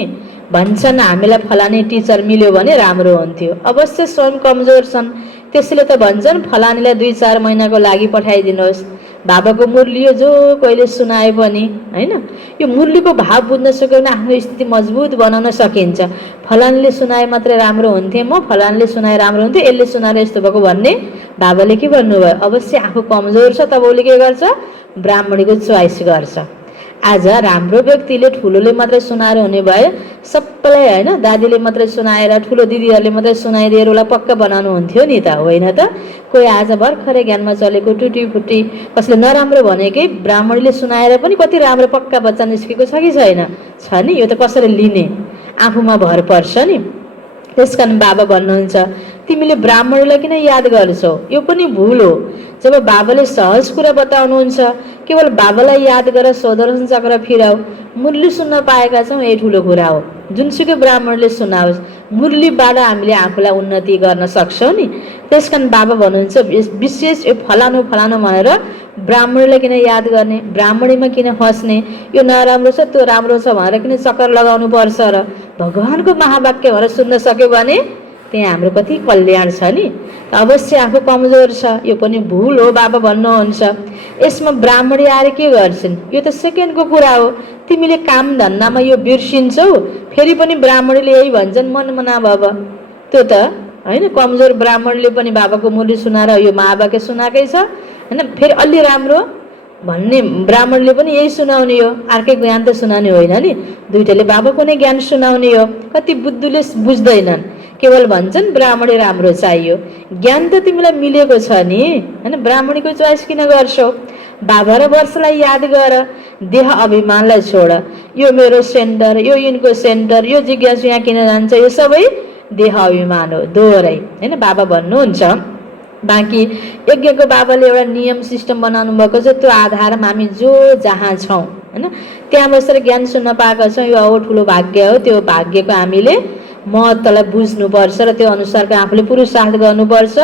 भन्छन् हामीलाई फलाने टिचर मिल्यो भने राम्रो हुन्थ्यो। अवश्य स्वयं कमजोर छन्, त्यसैले त भन्छन् फलानीलाई 2-4 महिनाको लागि पठाइदिनुहोस्। बाबाको मुरली जो कहिले सुनाए पनि हैन, यो मुरलीको भाव बुझ्न सक्यो भने आफ्नो स्थिति मजबुत बनाउन सकिन्छ। फलानीले सुनाए मात्रै राम्रो हुन्थे, म फलानीले सुनाए राम्रो हुन्थ्यो, यसले सुनाएर यस्तो भएको भन्ने बाबाले के भन्नुभयो? अवश्य आफू कमजोर छ तब उसले के गर्छ? ब्राह्मणीको चोइस गर्छ। आज राम्रो व्यक्तिले ठुलोले मात्रै सुनाएर हुने भए सबैलाई हैन, दादीले मात्रै सुनाएर ठुलो दिदीहरूले मात्रै सुनाइदिएर उसलाई पक्का बनाउनु हुन्थ्यो नि त, होइन त? कोही आज भर्खरै ज्ञानमा चलेको टुटी फुटी कसले नराम्रो भनेकै ब्राह्मणीले सुनाएर पनि कति राम्रो पक्का बच्चा निस्केको छ कि छैन? छ नि। यो त कसरी लिने? आफूमा भर पर्छ नि। त्यसकारण बाबा भन्नुहुन्छ तिमीले ब्राह्मणलाई किन याद गर्छौ? यो पनि भुल हो। जब बाबाले सहज कुरा बताउनुहुन्छ, केवल बाबालाई याद गर, सुदर्शन चक्र फिराऊ, मुरली सुन्न पाएका छौँ, यही ठुलो कुरा हो। जुनसुकै ब्राह्मणले सुनाओस्, मुरलीबाट हामीले आफूलाई उन्नति गर्न सक्छौँ नि। त्यसकारण बाबा भन्नुहुन्छ विशेष यो फलानु फलानु भनेर ब्राह्मणलाई किन याद गर्ने? ब्राह्मणीमा किन फस्ने? यो नराम्रो छ त्यो राम्रो छ भनेर किन चक्कर लगाउनु पर्छ र? भगवानको महावाक्य भनेर सुन्न सक्यो भने त्यहाँ हाम्रो कति कल्याण छ नि। अवश्य आफू कमजोर छ, यो पनि भुल हो बाबा भन्नुहुन्छ। यसमा ब्राह्मणी आएर के गर्छन्? यो त सेकेन्डको कुरा हो। तिमीले काम धन्दामा यो बिर्सिन्छौ, फेरि पनि ब्राह्मणीले यही भन्छन् मन मना बाबा। त्यो त हैन, कमजोर ब्राह्मणले पनि बाबाको मुरली सुनाएर यो महावाक्य सुनाएकै छ हैन, फेरि अलि राम्रो भन्ने ब्राह्मणले पनि यही सुनाउने हो, अर्कै ज्ञान त सुनाउने होइन नि। दुईटैले बाबाको नै ज्ञान सुनाउने हो। कति बुद्धुले बुझ्दैनन्, केवल भन्छन् ब्राह्मणी राम्रो चाहियो। ज्ञान त तिमीलाई मिलेको छ नि हैन, ब्राह्मणीको चोइस किन गर्छौ? बाबा र वर्षलाई याद गर, देह अभिमानलाई छोड। यो मेरो सेन्टर, यो यिनको सेन्टर, यो जिज्ञासु यहाँ किन जान्छ, यो सबै देह अभिमान हो, दोहोरै हैन। बाबा भन्नुहुन्छ बाँकी यज्ञको बाबाले एउटा नियम सिस्टम बनाउनु भएको छ, त्यो आधारमा हामी जो जहाँ छौँ हैन त्यहाँ बसेर ज्ञान सुन्न पाएका छौँ, यो अब ठुलो भाग्य हो। त्यो भाग्यको हामीले महत्त्वलाई बुझ्नुपर्छ र त्यो अनुसारको आफूले पुरुषार्थ गर्नुपर्छ।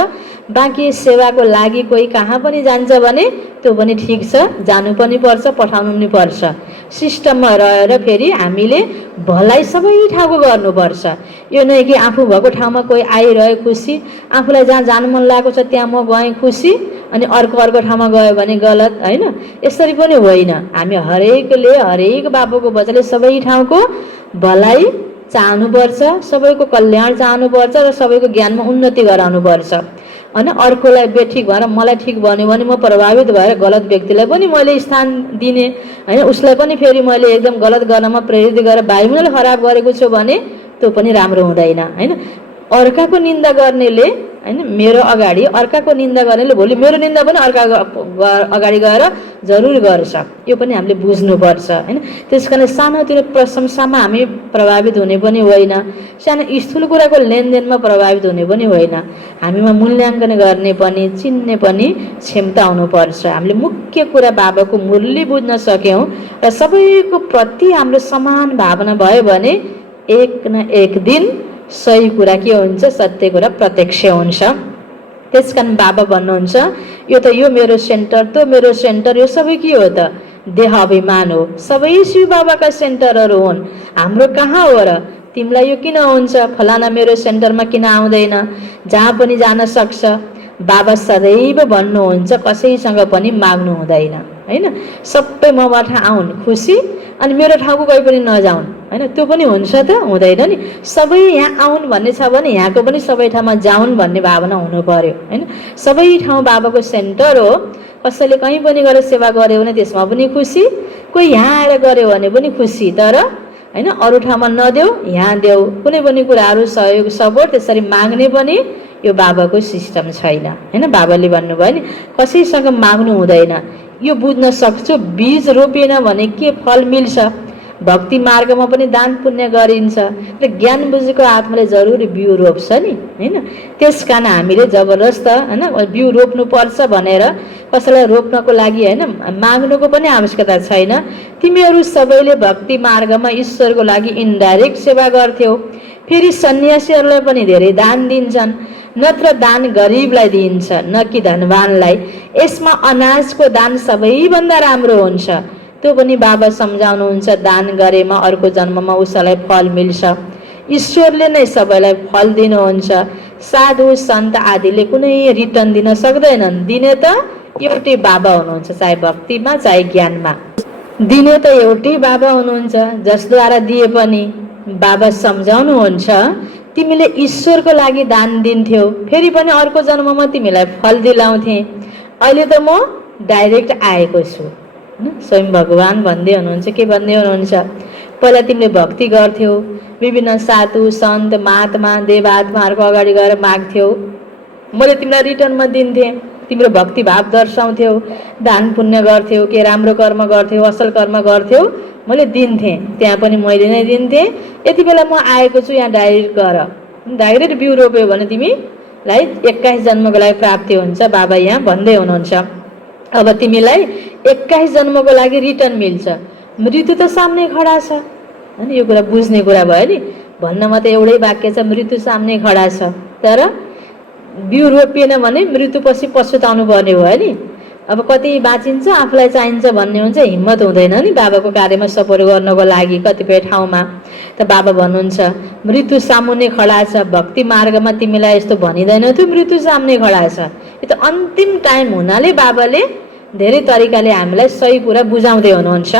बाँकी सेवाको लागि कोही कहाँ पनि जान्छ भने त्यो पनि ठिक छ, जानु पनि पर्छ, पठाउनु पनि पर्छ। सिस्टममा रहेर फेरि हामीले भलाइ सबै ठाउँको गर्नुपर्छ। यो नै कि आफू भएको ठाउँमा कोही आइरह्यो खुसी, आफूलाई जहाँ जानु मन लागेको छ त्यहाँ म गएँ खुसी, अनि अर्को ठाउँमा गयो भने गलत होइन। यसरी पनि होइन। हामी हरेकले हरेक बाबुको बच्चाले सबै ठाउँको भलाइ चाहनुपर्छ, सबैको कल्याण चाहनुपर्छ र सबैको ज्ञानमा उन्नति गराउनुपर्छ। अनि अर्कोलाई बेठिक भएर मलाई ठिक भन्यो भने म प्रभावित भएर गलत व्यक्तिलाई पनि मैले स्थान दिने होइन, उसलाई पनि फेरि मैले एकदम गलत गर्नमा प्रेरित गरेर वायुमण्डल खराब गरेको छु भने त्यो पनि राम्रो हुँदैन होइन। अर्काको निन्दा गर्नेले हैन, मेरो अगाडि अर्काको निन्दा गर्नेले भोलि मेरो निन्दा पनि अर्काको अगाडि गएर जरुर गर्छ। यो पनि हामीले बुझ्नुपर्छ हैन। त्यसकारण सानोतिनो प्रशंसामा हामी प्रभावित हुने पनि होइन, सानो स्थूल कुराको लेनदेनमा प्रभावित हुने पनि होइन। हामीमा मूल्याङ्कन गर्ने पनि चिन्ने पनि क्षमता हुनुपर्छ। हामीले मुख्य कुरा बाबाको मुरली बुझ्न सक्यौँ र सबैको प्रति हाम्रो समान भावना भयो भने एक न एक दिन सही कुरा के हुन्छ? सत्य कुरा प्रत्यक्ष हुन्छ। त्यसकारण बाबा भन्नुहुन्छ यो त यो मेरो सेन्टर, त्यो मेरो सेन्टर, यो सबै के हो त? देह अभिमान हो। सबै शिव बाबाका सेन्टरहरू हुन्, हाम्रो कहाँ हो र? तिमीलाई यो किन हुन्छ? फलाना मेरो सेन्टरमा किन आउँदैन? जहाँ पनि जान सक्छ। बाबा सदैव भन्नुहुन्छ कसैसँग पनि माग्नु हुँदैन होइन। सबै मबाट आउन् खुसी, अनि मेरो ठाउँको कोही पनि नजाउन् होइन, त्यो पनि हुन्छ त? हुँदैन नि। सबै यहाँ आउन् भन्ने छ भने यहाँको पनि सबै ठाउँमा जाउन् भन्ने भावना हुनु पर्यो होइन। सबै ठाउँ बाबाको सेन्टर हो। कसैले कहीँ पनि गएर सेवा गर्यो भने त्यसमा पनि खुसी, कोही यहाँ आएर गर्यो भने पनि खुसी। तर होइन अरू ठाउँमा नदेऊ, यहाँ देऊ। कुनै पनि कुराहरू सहयोग सपोर्ट त्यसरी माग्ने पनि यो बाबाको सिस्टम छैन हैन। बाबाले भन्नुभयो नि कसैसँग माग्नु हुँदैन। यो बुझ्न सक्छु बीज रोपेन भने के फल मिल्छ। भक्ति मार्गमा पनि दान पुण्य गरिन्छ र ज्ञान बुझेको आत्माले जरुर बिउ रोप्छ नि हैन। त्यसकारण हामीले जबरजस्त हैन बिउ रोप्नुपर्छ भनेर कसैलाई रोप्नको लागि हैन माग्नुको पनि आवश्यकता छैन। तिमीहरू सबैले भक्ति मार्गमा ईश्वरको लागि इन्डाइरेक्ट सेवा गर्थ्यौ। फेरि सन्यासीहरूलाई पनि धेरै दान दिन्छन्, नत्र दान गरिबलाई दिइन्छ न कि धनवानलाई। यसमा अनाजको दान सबैभन्दा राम्रो हुन्छ। त्यो पनि बाबा सम्झाउनुहुन्छ दान गरेमा अर्को जन्ममा उसलाई फल मिल्छ। ईश्वरले नै सबैलाई फल दिनुहुन्छ। साधु सन्त आदिले कुनै रिटर्न दिन सक्दैनन्। दिने त एउटै बाबा हुनुहुन्छ, चाहे भक्तिमा चाहे ज्ञानमा दिने त एउटै बाबा हुनुहुन्छ। जसद्वारा दिए पनि बाबा सम्झाउनुहुन्छ तिमीले ईश्वरको लागि दान दिन्थ्यौ, फेरि पनि अर्को जन्ममा तिमीलाई फल दिलाउँथे। अहिले त म डाइरेक्ट आएको छु। स्वयं भगवान भन्दै हुनुहुन्छ। के भन्दै हुनुहुन्छ? पहिला तिमीले भक्ति गर्थ्यौ, विभिन्न साधु सन्त महात्मा देवात्माहरूको अगाडि गएर माग्थ्यौ, मैले तिमीलाई रिटर्नमा दिन्थेँ। तिम्रो भक्ति भाव दर्शाउँथ्यौ, दान पुण्य गर्थ्यौ, के राम्रो कर्म गर्थ्यौ, असल कर्म गर्थ्यौ, मैले दिन्थेँ। त्यहाँ पनि मैले नै दिन्थेँ। यति बेला म आएको छु, यहाँ डाइरेक्ट गर। डाइरेक्ट बिउ रोप्यो भने तिमीलाई 21 जन्मको लागि प्राप्ति हुन्छ। बाबा यहाँ भन्दै हुनुहुन्छ अब तिमीलाई 21 जन्मको लागि रिटर्न मिल्छ। मृत्यु त सामने खडा छ हैन। यो कुरा बुझ्ने कुरा भयो नि। भन्नमा त एउटै वाक्य छ, मृत्यु सामने खडा छ, तर बिउ रोपिएन भने मृत्यु पछि पछुताउनु पर्ने भयो नि। अब कति बाँचिन्छ आफूलाई चाहिन्छ भन्ने हुन्छ, हिम्मत हुँदैन नि बाबाको कार्यमा सपोर्ट गर्नको लागि कतिपय ठाउँमा। त बाबा भन्नुहुन्छ मृत्यु सामुन्ने खडा छ। भक्ति मार्गमा तिमीलाई यस्तो भनिँदैन थियो मृत्यु सामने खडा छ। यो त अन्तिम टाइम हुनाले बाबाले धेरै तरिकाले हामीलाई सही कुरा बुझाउँदै हुनुहुन्छ।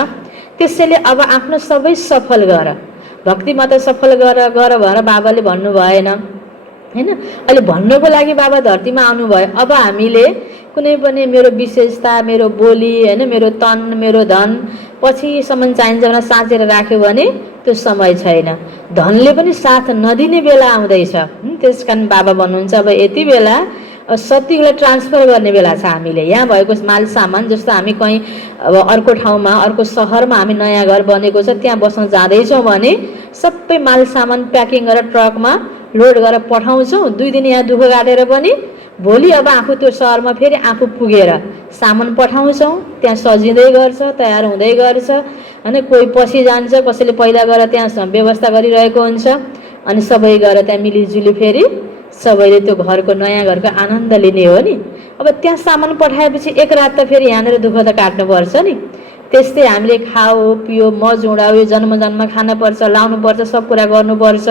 त्यसैले अब आफ्नो सबै सफल गर, भक्तिमा त सफल गर गर भनेर बाबाले भन्नु भएन हैन। अहिले भन्नको लागि बाबा धरतीमा आउनुभयो। अब हामीले कुनै पनि मेरो विशेषता, मेरो बोली हैन, मेरो तन, मेरो धन पछिसम्म चाहिन्छ भनेर साँचेर राख्यो भने त्यो समय छैन। धनले पनि साथ नदिने बेला आउँदैछ। त्यसकारण बाबा भन्नुहुन्छ अब यति बेला सत्यलाई ट्रान्सफर गर्ने बेला छ। हामीले यहाँ भएको माल सामान जस्तो हामी कहीँ अब अर्को ठाउँमा अर्को सहरमा हामी नयाँ घर बनेको छ त्यहाँ बस्न जाँदैछौँ भने सबै माल सामान प्याकिङ गरेर ट्रकमा लोड गरेर पठाउँछौँ। 2 दिन यहाँ दुःख गाडेर पनि भोलि अब आफू त्यो सहरमा फेरि आफू पुगेर सामान पठाउँछौँ। त्यहाँ सजिँदै गर्छ, तयार हुँदै गर्छ अनि कोही पछि जान्छ, कसैले पहिला गएर त्यहाँ व्यवस्था गरिरहेको हुन्छ अनि सबै गएर त्यहाँ मिलिजुली फेरि सबैले त्यो घरको नयाँ घरको आनन्द लिने हो नि। अब त्यहाँ सामान पठाएपछि एक रात त फेरि यहाँनिर दुःख त काट्नुपर्छ नि। त्यस्तै हामीले खाऊ पियो मज उडाऊ, जन्म जन्म खानुपर्छ, लाउनुपर्छ, सब कुरा गर्नुपर्छ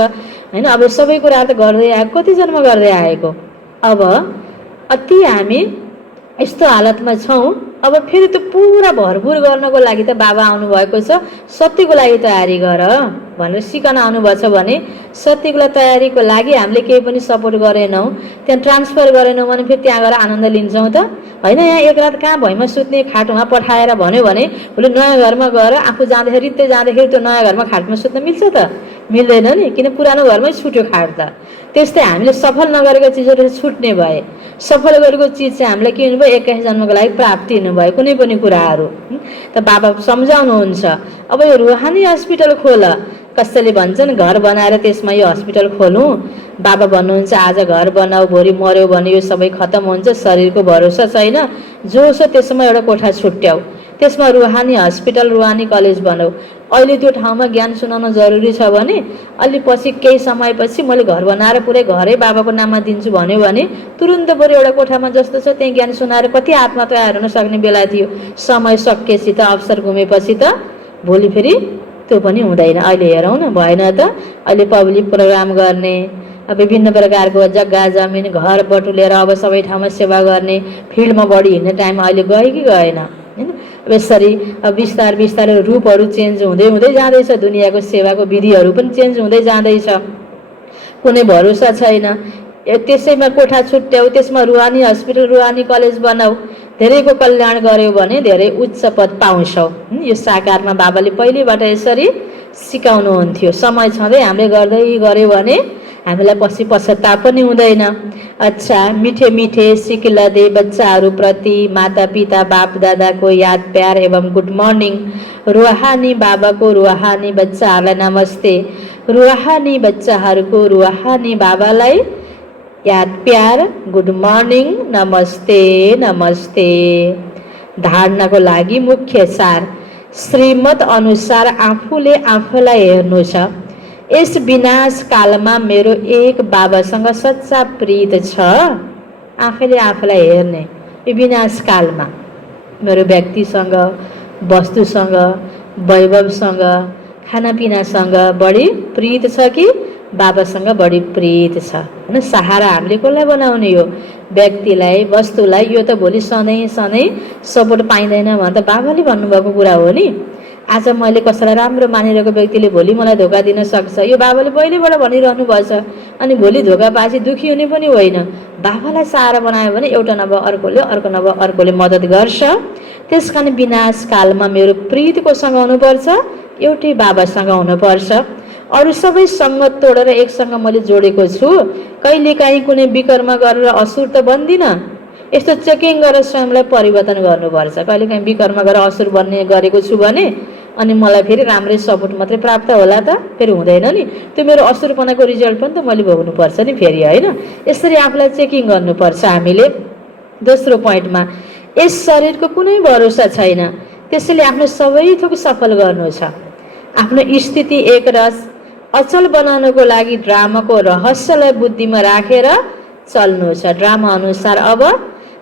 हैन। अब सबै कुरा त गर्दै आएको, कति जन्म गर्दै आएको। अब अति हामी यस्तो हालतमा छौँ। अब फेरि त्यो पुरा भरपुर गर्नको लागि त बाबा आउनुभएको छ। सत्यको लागि तयारी गर भनेर सिकाउन आउनुभएको छ भने सत्यको तयारीको लागि हामीले केही पनि सपोर्ट गरेनौँ, त्यहाँ ट्रान्सफर गरेनौँ भने फेरि त्यहाँ गएर आनन्द लिन्छौँ त होइन। यहाँ एक रात कहाँ भैँमा सुत्ने खाटमा पठाएर भन्यो भने भोलि नयाँ घरमा गएर आफू जाँदाखेरि रित्ते जाँदाखेरि त्यो नयाँ घरमा खाटमा सुत्न मिल्छ त? मिल्दैन नि, किन पुरानो घरमै छुट्यो खाट त। त्यस्तै हामीले सफल नगरेको चिजहरू छुट्ने भए, सफल गरेको चिज चाहिँ हामीलाई के हुनुभयो 21 जन्मको लागि प्राप्ति हुनुभयो कुनै पनि कुराहरू। त बाबा सम्झाउनुहुन्छ अब यो रुहानी हस्पिटल खोल। कसैले भन्छन् घर बनाएर त्यसमा यो हस्पिटल खोलौँ। बाबा भन्नुहुन्छ आज घर बनाऊ, भोलि मर्यो भने यो सबै खतम हुन्छ, शरीरको भरोसा छैन। जोसो त्यसमा एउटा कोठा छुट्याऊ, त्यसमा रुहानी हस्पिटल रुहानी कलेज बनाऊ। अहिले त्यो ठाउँमा ज्ञान सुनाउन जरुरी छ भने अलि पछि केही समयपछि मैले घर बनाएर पुरै घरै बाबाको नाममा दिन्छु भन्यो भने तुरुन्त बरु एउटा कोठामा जस्तो छ त्यही ज्ञान सुनाएर कति आत्मा तयार हुन सक्ने बेला थियो। समय सकिएपछि त अवसर घुमेपछि त भोलि फेरि त्यो पनि हुँदैन। अहिले हेरौँ न, भएन त अहिले पब्लिक प्रोग्राम गर्ने, विभिन्न प्रकारको जग्गा जमिन घर बटुलेर अब सबै ठाउँमा सेवा गर्ने, फिल्डमा बढी हिँड्ने टाइम अहिले गयो कि गएन हैन। अब यसरी बिस्तार बिस्तारै रूपहरू चेन्ज हुँदै हुँदै जाँदैछ। दुनियाँको सेवाको विधिहरू पनि चेन्ज हुँदै जाँदैछ, कुनै भरोसा छैन। त्यसैमा कोठा छुट्याऊ, त्यसमा रुहानी हस्पिटल रुहानी कलेज बनाऊ। धेरैको कल्याण गर्यो भने धेरै उच्च पद पाउँछौ। यो साकारमा बाबाले पहिलेबाट यसरी सिकाउनुहुन्थ्यो। समय छँदै हामीले गर्दै गऱ्यो भने हामीलाई पछि पश्चाताप पनि हुँदैन। अच्छा, मीठे मीठे सिकिलदे बच्चाहरूप्रति माता पिता बाप दादाको याद प्यार एवं गुड मर्निङ। रुहानी बाबाको रुहानी बच्चाहरूलाई नमस्ते। रुहानी बच्चाहरूको रुहानी बाबालाई याद प्यार गुड मर्निङ नमस्ते नमस्ते। धारणाको लागि मुख्य सार। श्रीमत अनुसार आफूले आफूलाई हेर्नु छ। यस विनाश कालमा मेरो एक बाबासँग सच्चा प्रीत छ। आफैले आफूलाई हेर्ने यो विनाश कालमा मेरो व्यक्तिसँग, वस्तुसँग, वैभवसँग, खानापिनासँग बढी प्रीत छ कि बाबासँग बढी प्रीत छ। होइन, सहारा हामीले कसलाई बनाउने हो? व्यक्तिलाई, वस्तुलाई। यो त भोलि सधैँ सधैँ सपोर्ट पाइँदैन भने त बाबाले भन्नुभएको कुरा हो नि। आज मैले कसैलाई राम्रो मानिरहेको व्यक्तिले भोलि मलाई धोका दिन सक्छ, यो बाबाले पहिलेबाट भनिरहनु भएछ। अनि भोलि धोका पाएपछि दुखी हुने पनि होइन। बाबालाई सहारा बनायो भने एउटा नभए अर्कोले, अर्को नभए अर्कोले मद्दत गर्छ। त्यस कारण विनाश कालमा मेरो प्रीत कोसँग हुनुपर्छ? एउटै बाबासँग हुनुपर्छ। अरू सबै सङ्गत तोडेर एकसँग मैले जोडेको छु। कहिलेकाहीँ कुनै विकर्म गरेर असुर त बन्दिनँ। यस्तो चेकिङ गरेर स्वयंलाई परिवर्तन गर्नुपर्छ। कहिलेकाहीँ विकर्म गरेर असुर बन्ने गरेको छु भने अनि मलाई फेरि राम्रै सपोर्ट मात्रै प्राप्त होला त? फेरि हुँदैन नि। त्यो मेरो असुरपनाको रिजल्ट पनि त मैले भोग्नुपर्छ नि फेरि, होइन? यसरी आफूलाई चेकिङ गर्नुपर्छ हामीले। दोस्रो पोइन्टमा, यस शरीरको कुनै भरोसा छैन, त्यसैले आफ्नो सबै थोक सफल गर्नु छ। आफ्नो स्थिति एकरस अचल बनाउनको लागि ड्रामाको रहस्यलाई बुद्धिमा राखेर चल्नु छ। ड्रामा अनुसार अब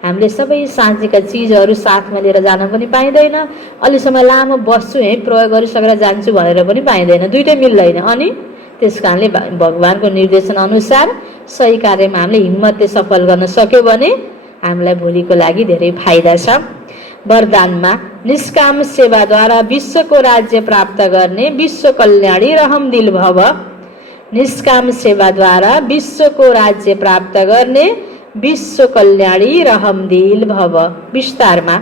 हामीले सबै साँझेका चिजहरू साथमा लिएर जान पनि पाइँदैन। अहिलेसम्म लामो बस्छु है, प्रयोग गरिसकेर जान्छु भनेर पनि पाइँदैन। दुइटै मिल्दैन। अनि त्यस कारणले भगवानको निर्देशन अनुसार सही कार्यमा हामीले हिम्मतले सफल गर्न सक्यो भने हामीलाई भोलिको लागि धेरै फाइदा छ। वरदानमा, निष्काम सेवाद्वारा विश्वको राज्य प्राप्त गर्ने विश्व कल्याणी रहमदिल भव। निष्काम सेवाद्वारा विश्वको राज्य प्राप्त गर्ने विश्व कल्याणी रहमदिल भव। विस्तारमा,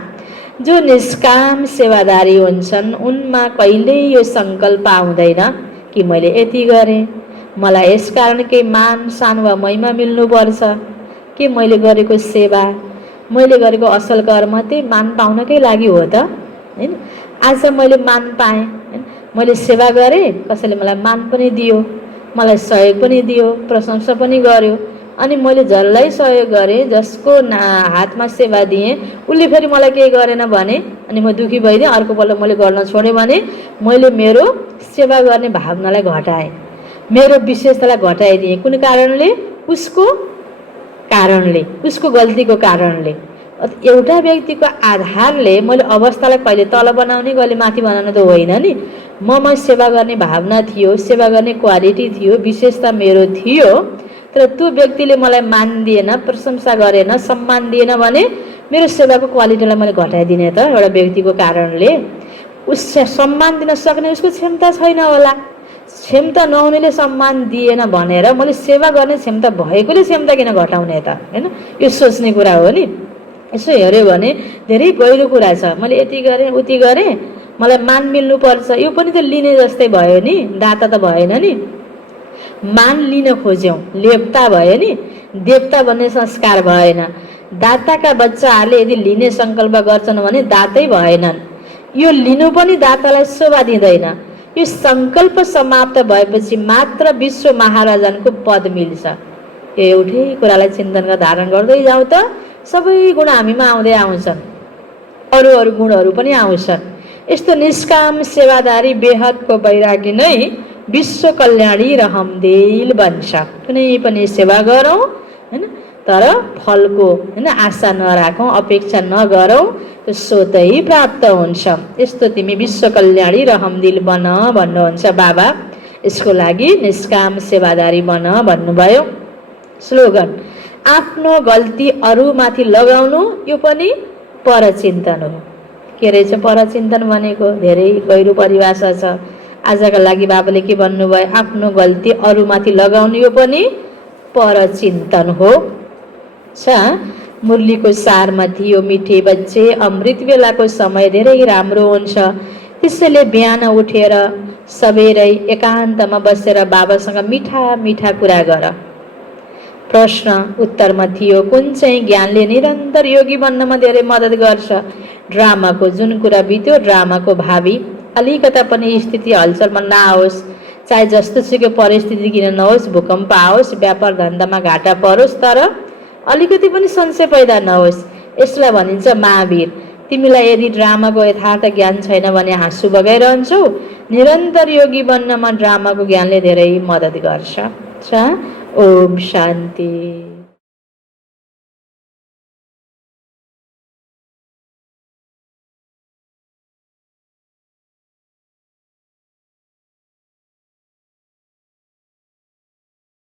जो निष्काम सेवादारी हुन्छन् उनमा कहिल्यै यो सङ्कल्प आउँदैन कि मैले यति गरेँ, मलाई यसकारण केही मान सान वा महिमा मिल्नुपर्छ, कि मैले गरेको सेवा, मैले गरेको असल कर्म त्यही मान पाउनकै लागि हो त, होइन? आज मैले मान पाएँ, मैले सेवा गरेँ, कसैले मलाई मान पनि दियो, मलाई सहयोग पनि दियो, प्रशंसा पनि गर्यो। अनि मैले जसलाई सहयोग गरेँ, जसको हातमा सेवा दिएँ, उसले फेरि मलाई केही गरेन भने अनि म दुखी भइदिएँ, अर्कोपल्ट मैले गर्न छोडेँ भने मैले मेरो सेवा गर्ने भावनालाई घटाएँ, मेरो विशेषतालाई घटाइदिएँ। कुन कारणले? उसको गल्तीको कारणले। एउटा व्यक्तिको आधारले मैले अवस्थालाई कहिले तल बनाउने, कहिले माथि बनाउने त होइन नि। ममा सेवा गर्ने भावना थियो, सेवा गर्ने क्वालिटी थियो, विशेषता मेरो थियो, तर त्यो व्यक्तिले मलाई मान दिएन, प्रशंसा गरेन, सम्मान दिएन भने मेरो सेवाको क्वालिटीलाई मैले घटाइदिने त एउटा व्यक्तिको कारणले। उसले सम्मान दिन सक्ने उसको क्षमता छैन होला, क्षमता नहुनेले सम्मान दिएन भनेर मैले सेवा गर्ने क्षमता भएकोले क्षमता किन घटाउने त, होइन? यो सोच्ने कुरा हो नि। यसो हेऱ्यो भने धेरै गहिरो कुरा छ। मैले यति गरेँ उति गरेँ, मलाई मान मिल्नुपर्छ, यो पनि त लिने जस्तै भयो नि, दाता त भएन नि। मान लिन खोज्यौँ, लेप्ता भयो नि, देवता भन्ने संस्कार भएन। दाताका बच्चाहरूले यदि लिने सङ्कल्प गर्छन् भने दातै भएनन्। यो लिनु पनि दातालाई शोभा दिँदैन। यो सङ्कल्प समाप्त भएपछि मात्र विश्व महाराजनको पद मिल्छ। यो एउटै कुरालाई चिन्तनका धारण गर्दै जाउँ त सबै गुण हामीमा आउँदै आउँछन्, अरू गुणहरू पनि आउँछन्। यस्तो निष्काम सेवादारी बेहदको वैरागी नै विश्व कल्याणी रहमदिल बन्छ। कुनै पनि सेवा गरौँ, होइन, तर फलको, होइन, आशा नराखौँ, अपेक्षा नगरौँ, त्यो स्वतै प्राप्त हुन्छ। यस्तो तिमी विश्व कल्याणी रहमदिल बन भन्नुहुन्छ बाबा। यसको लागि निष्काम सेवादारी बन भन्नुभयो। स्लोगन, आफ्नो गल्ती अरूमाथि लगाउनु, यो पनि परचिन्तन हो। के रहेछ परचिन्तन भनेको? धेरै गहिरो परिभाषा छ। आजका लागि बाबाले के भन्नुभयो? आफ्नो गल्ती अरूमाथि लगाउनु, यो पनि परचिन्तन हो। मुरलीको सारमा थियो, मिठे बच्चे अमृत बेलाको समय धेरै राम्रो हुन्छ, त्यसैले बिहान उठेर सबेरै एकान्तमा बसेर बाबासँग मिठा मिठा कुरा गर। प्रश्न उत्तरमा थियो कुन चाहिँ ज्ञानले निरन्तर योगी बन्नमा धेरै मद्दत गर्छ। ड्रामाको जुन कुरा बित्यो ड्रामाको भावी अलिकता पनि स्थिति हलचलमा नआओस्, चाहे जस्तो सुकै परिस्थिति किन नहोस्, भूकम्प आओस्, व्यापार धन्दामा घाटा परोस्, तर अलिकति पनि संशय पैदा नहोस्। यसलाई भनिन्छ महावीर। तिमीलाई यदि ड्रामाको यथार्थ ज्ञान छैन भने हाँसु बगाइरहन्छौ। निरन्तर योगी बन्नमा ड्रामाको ज्ञानले धेरै मद्दत गर्छ। ओम शान्ति।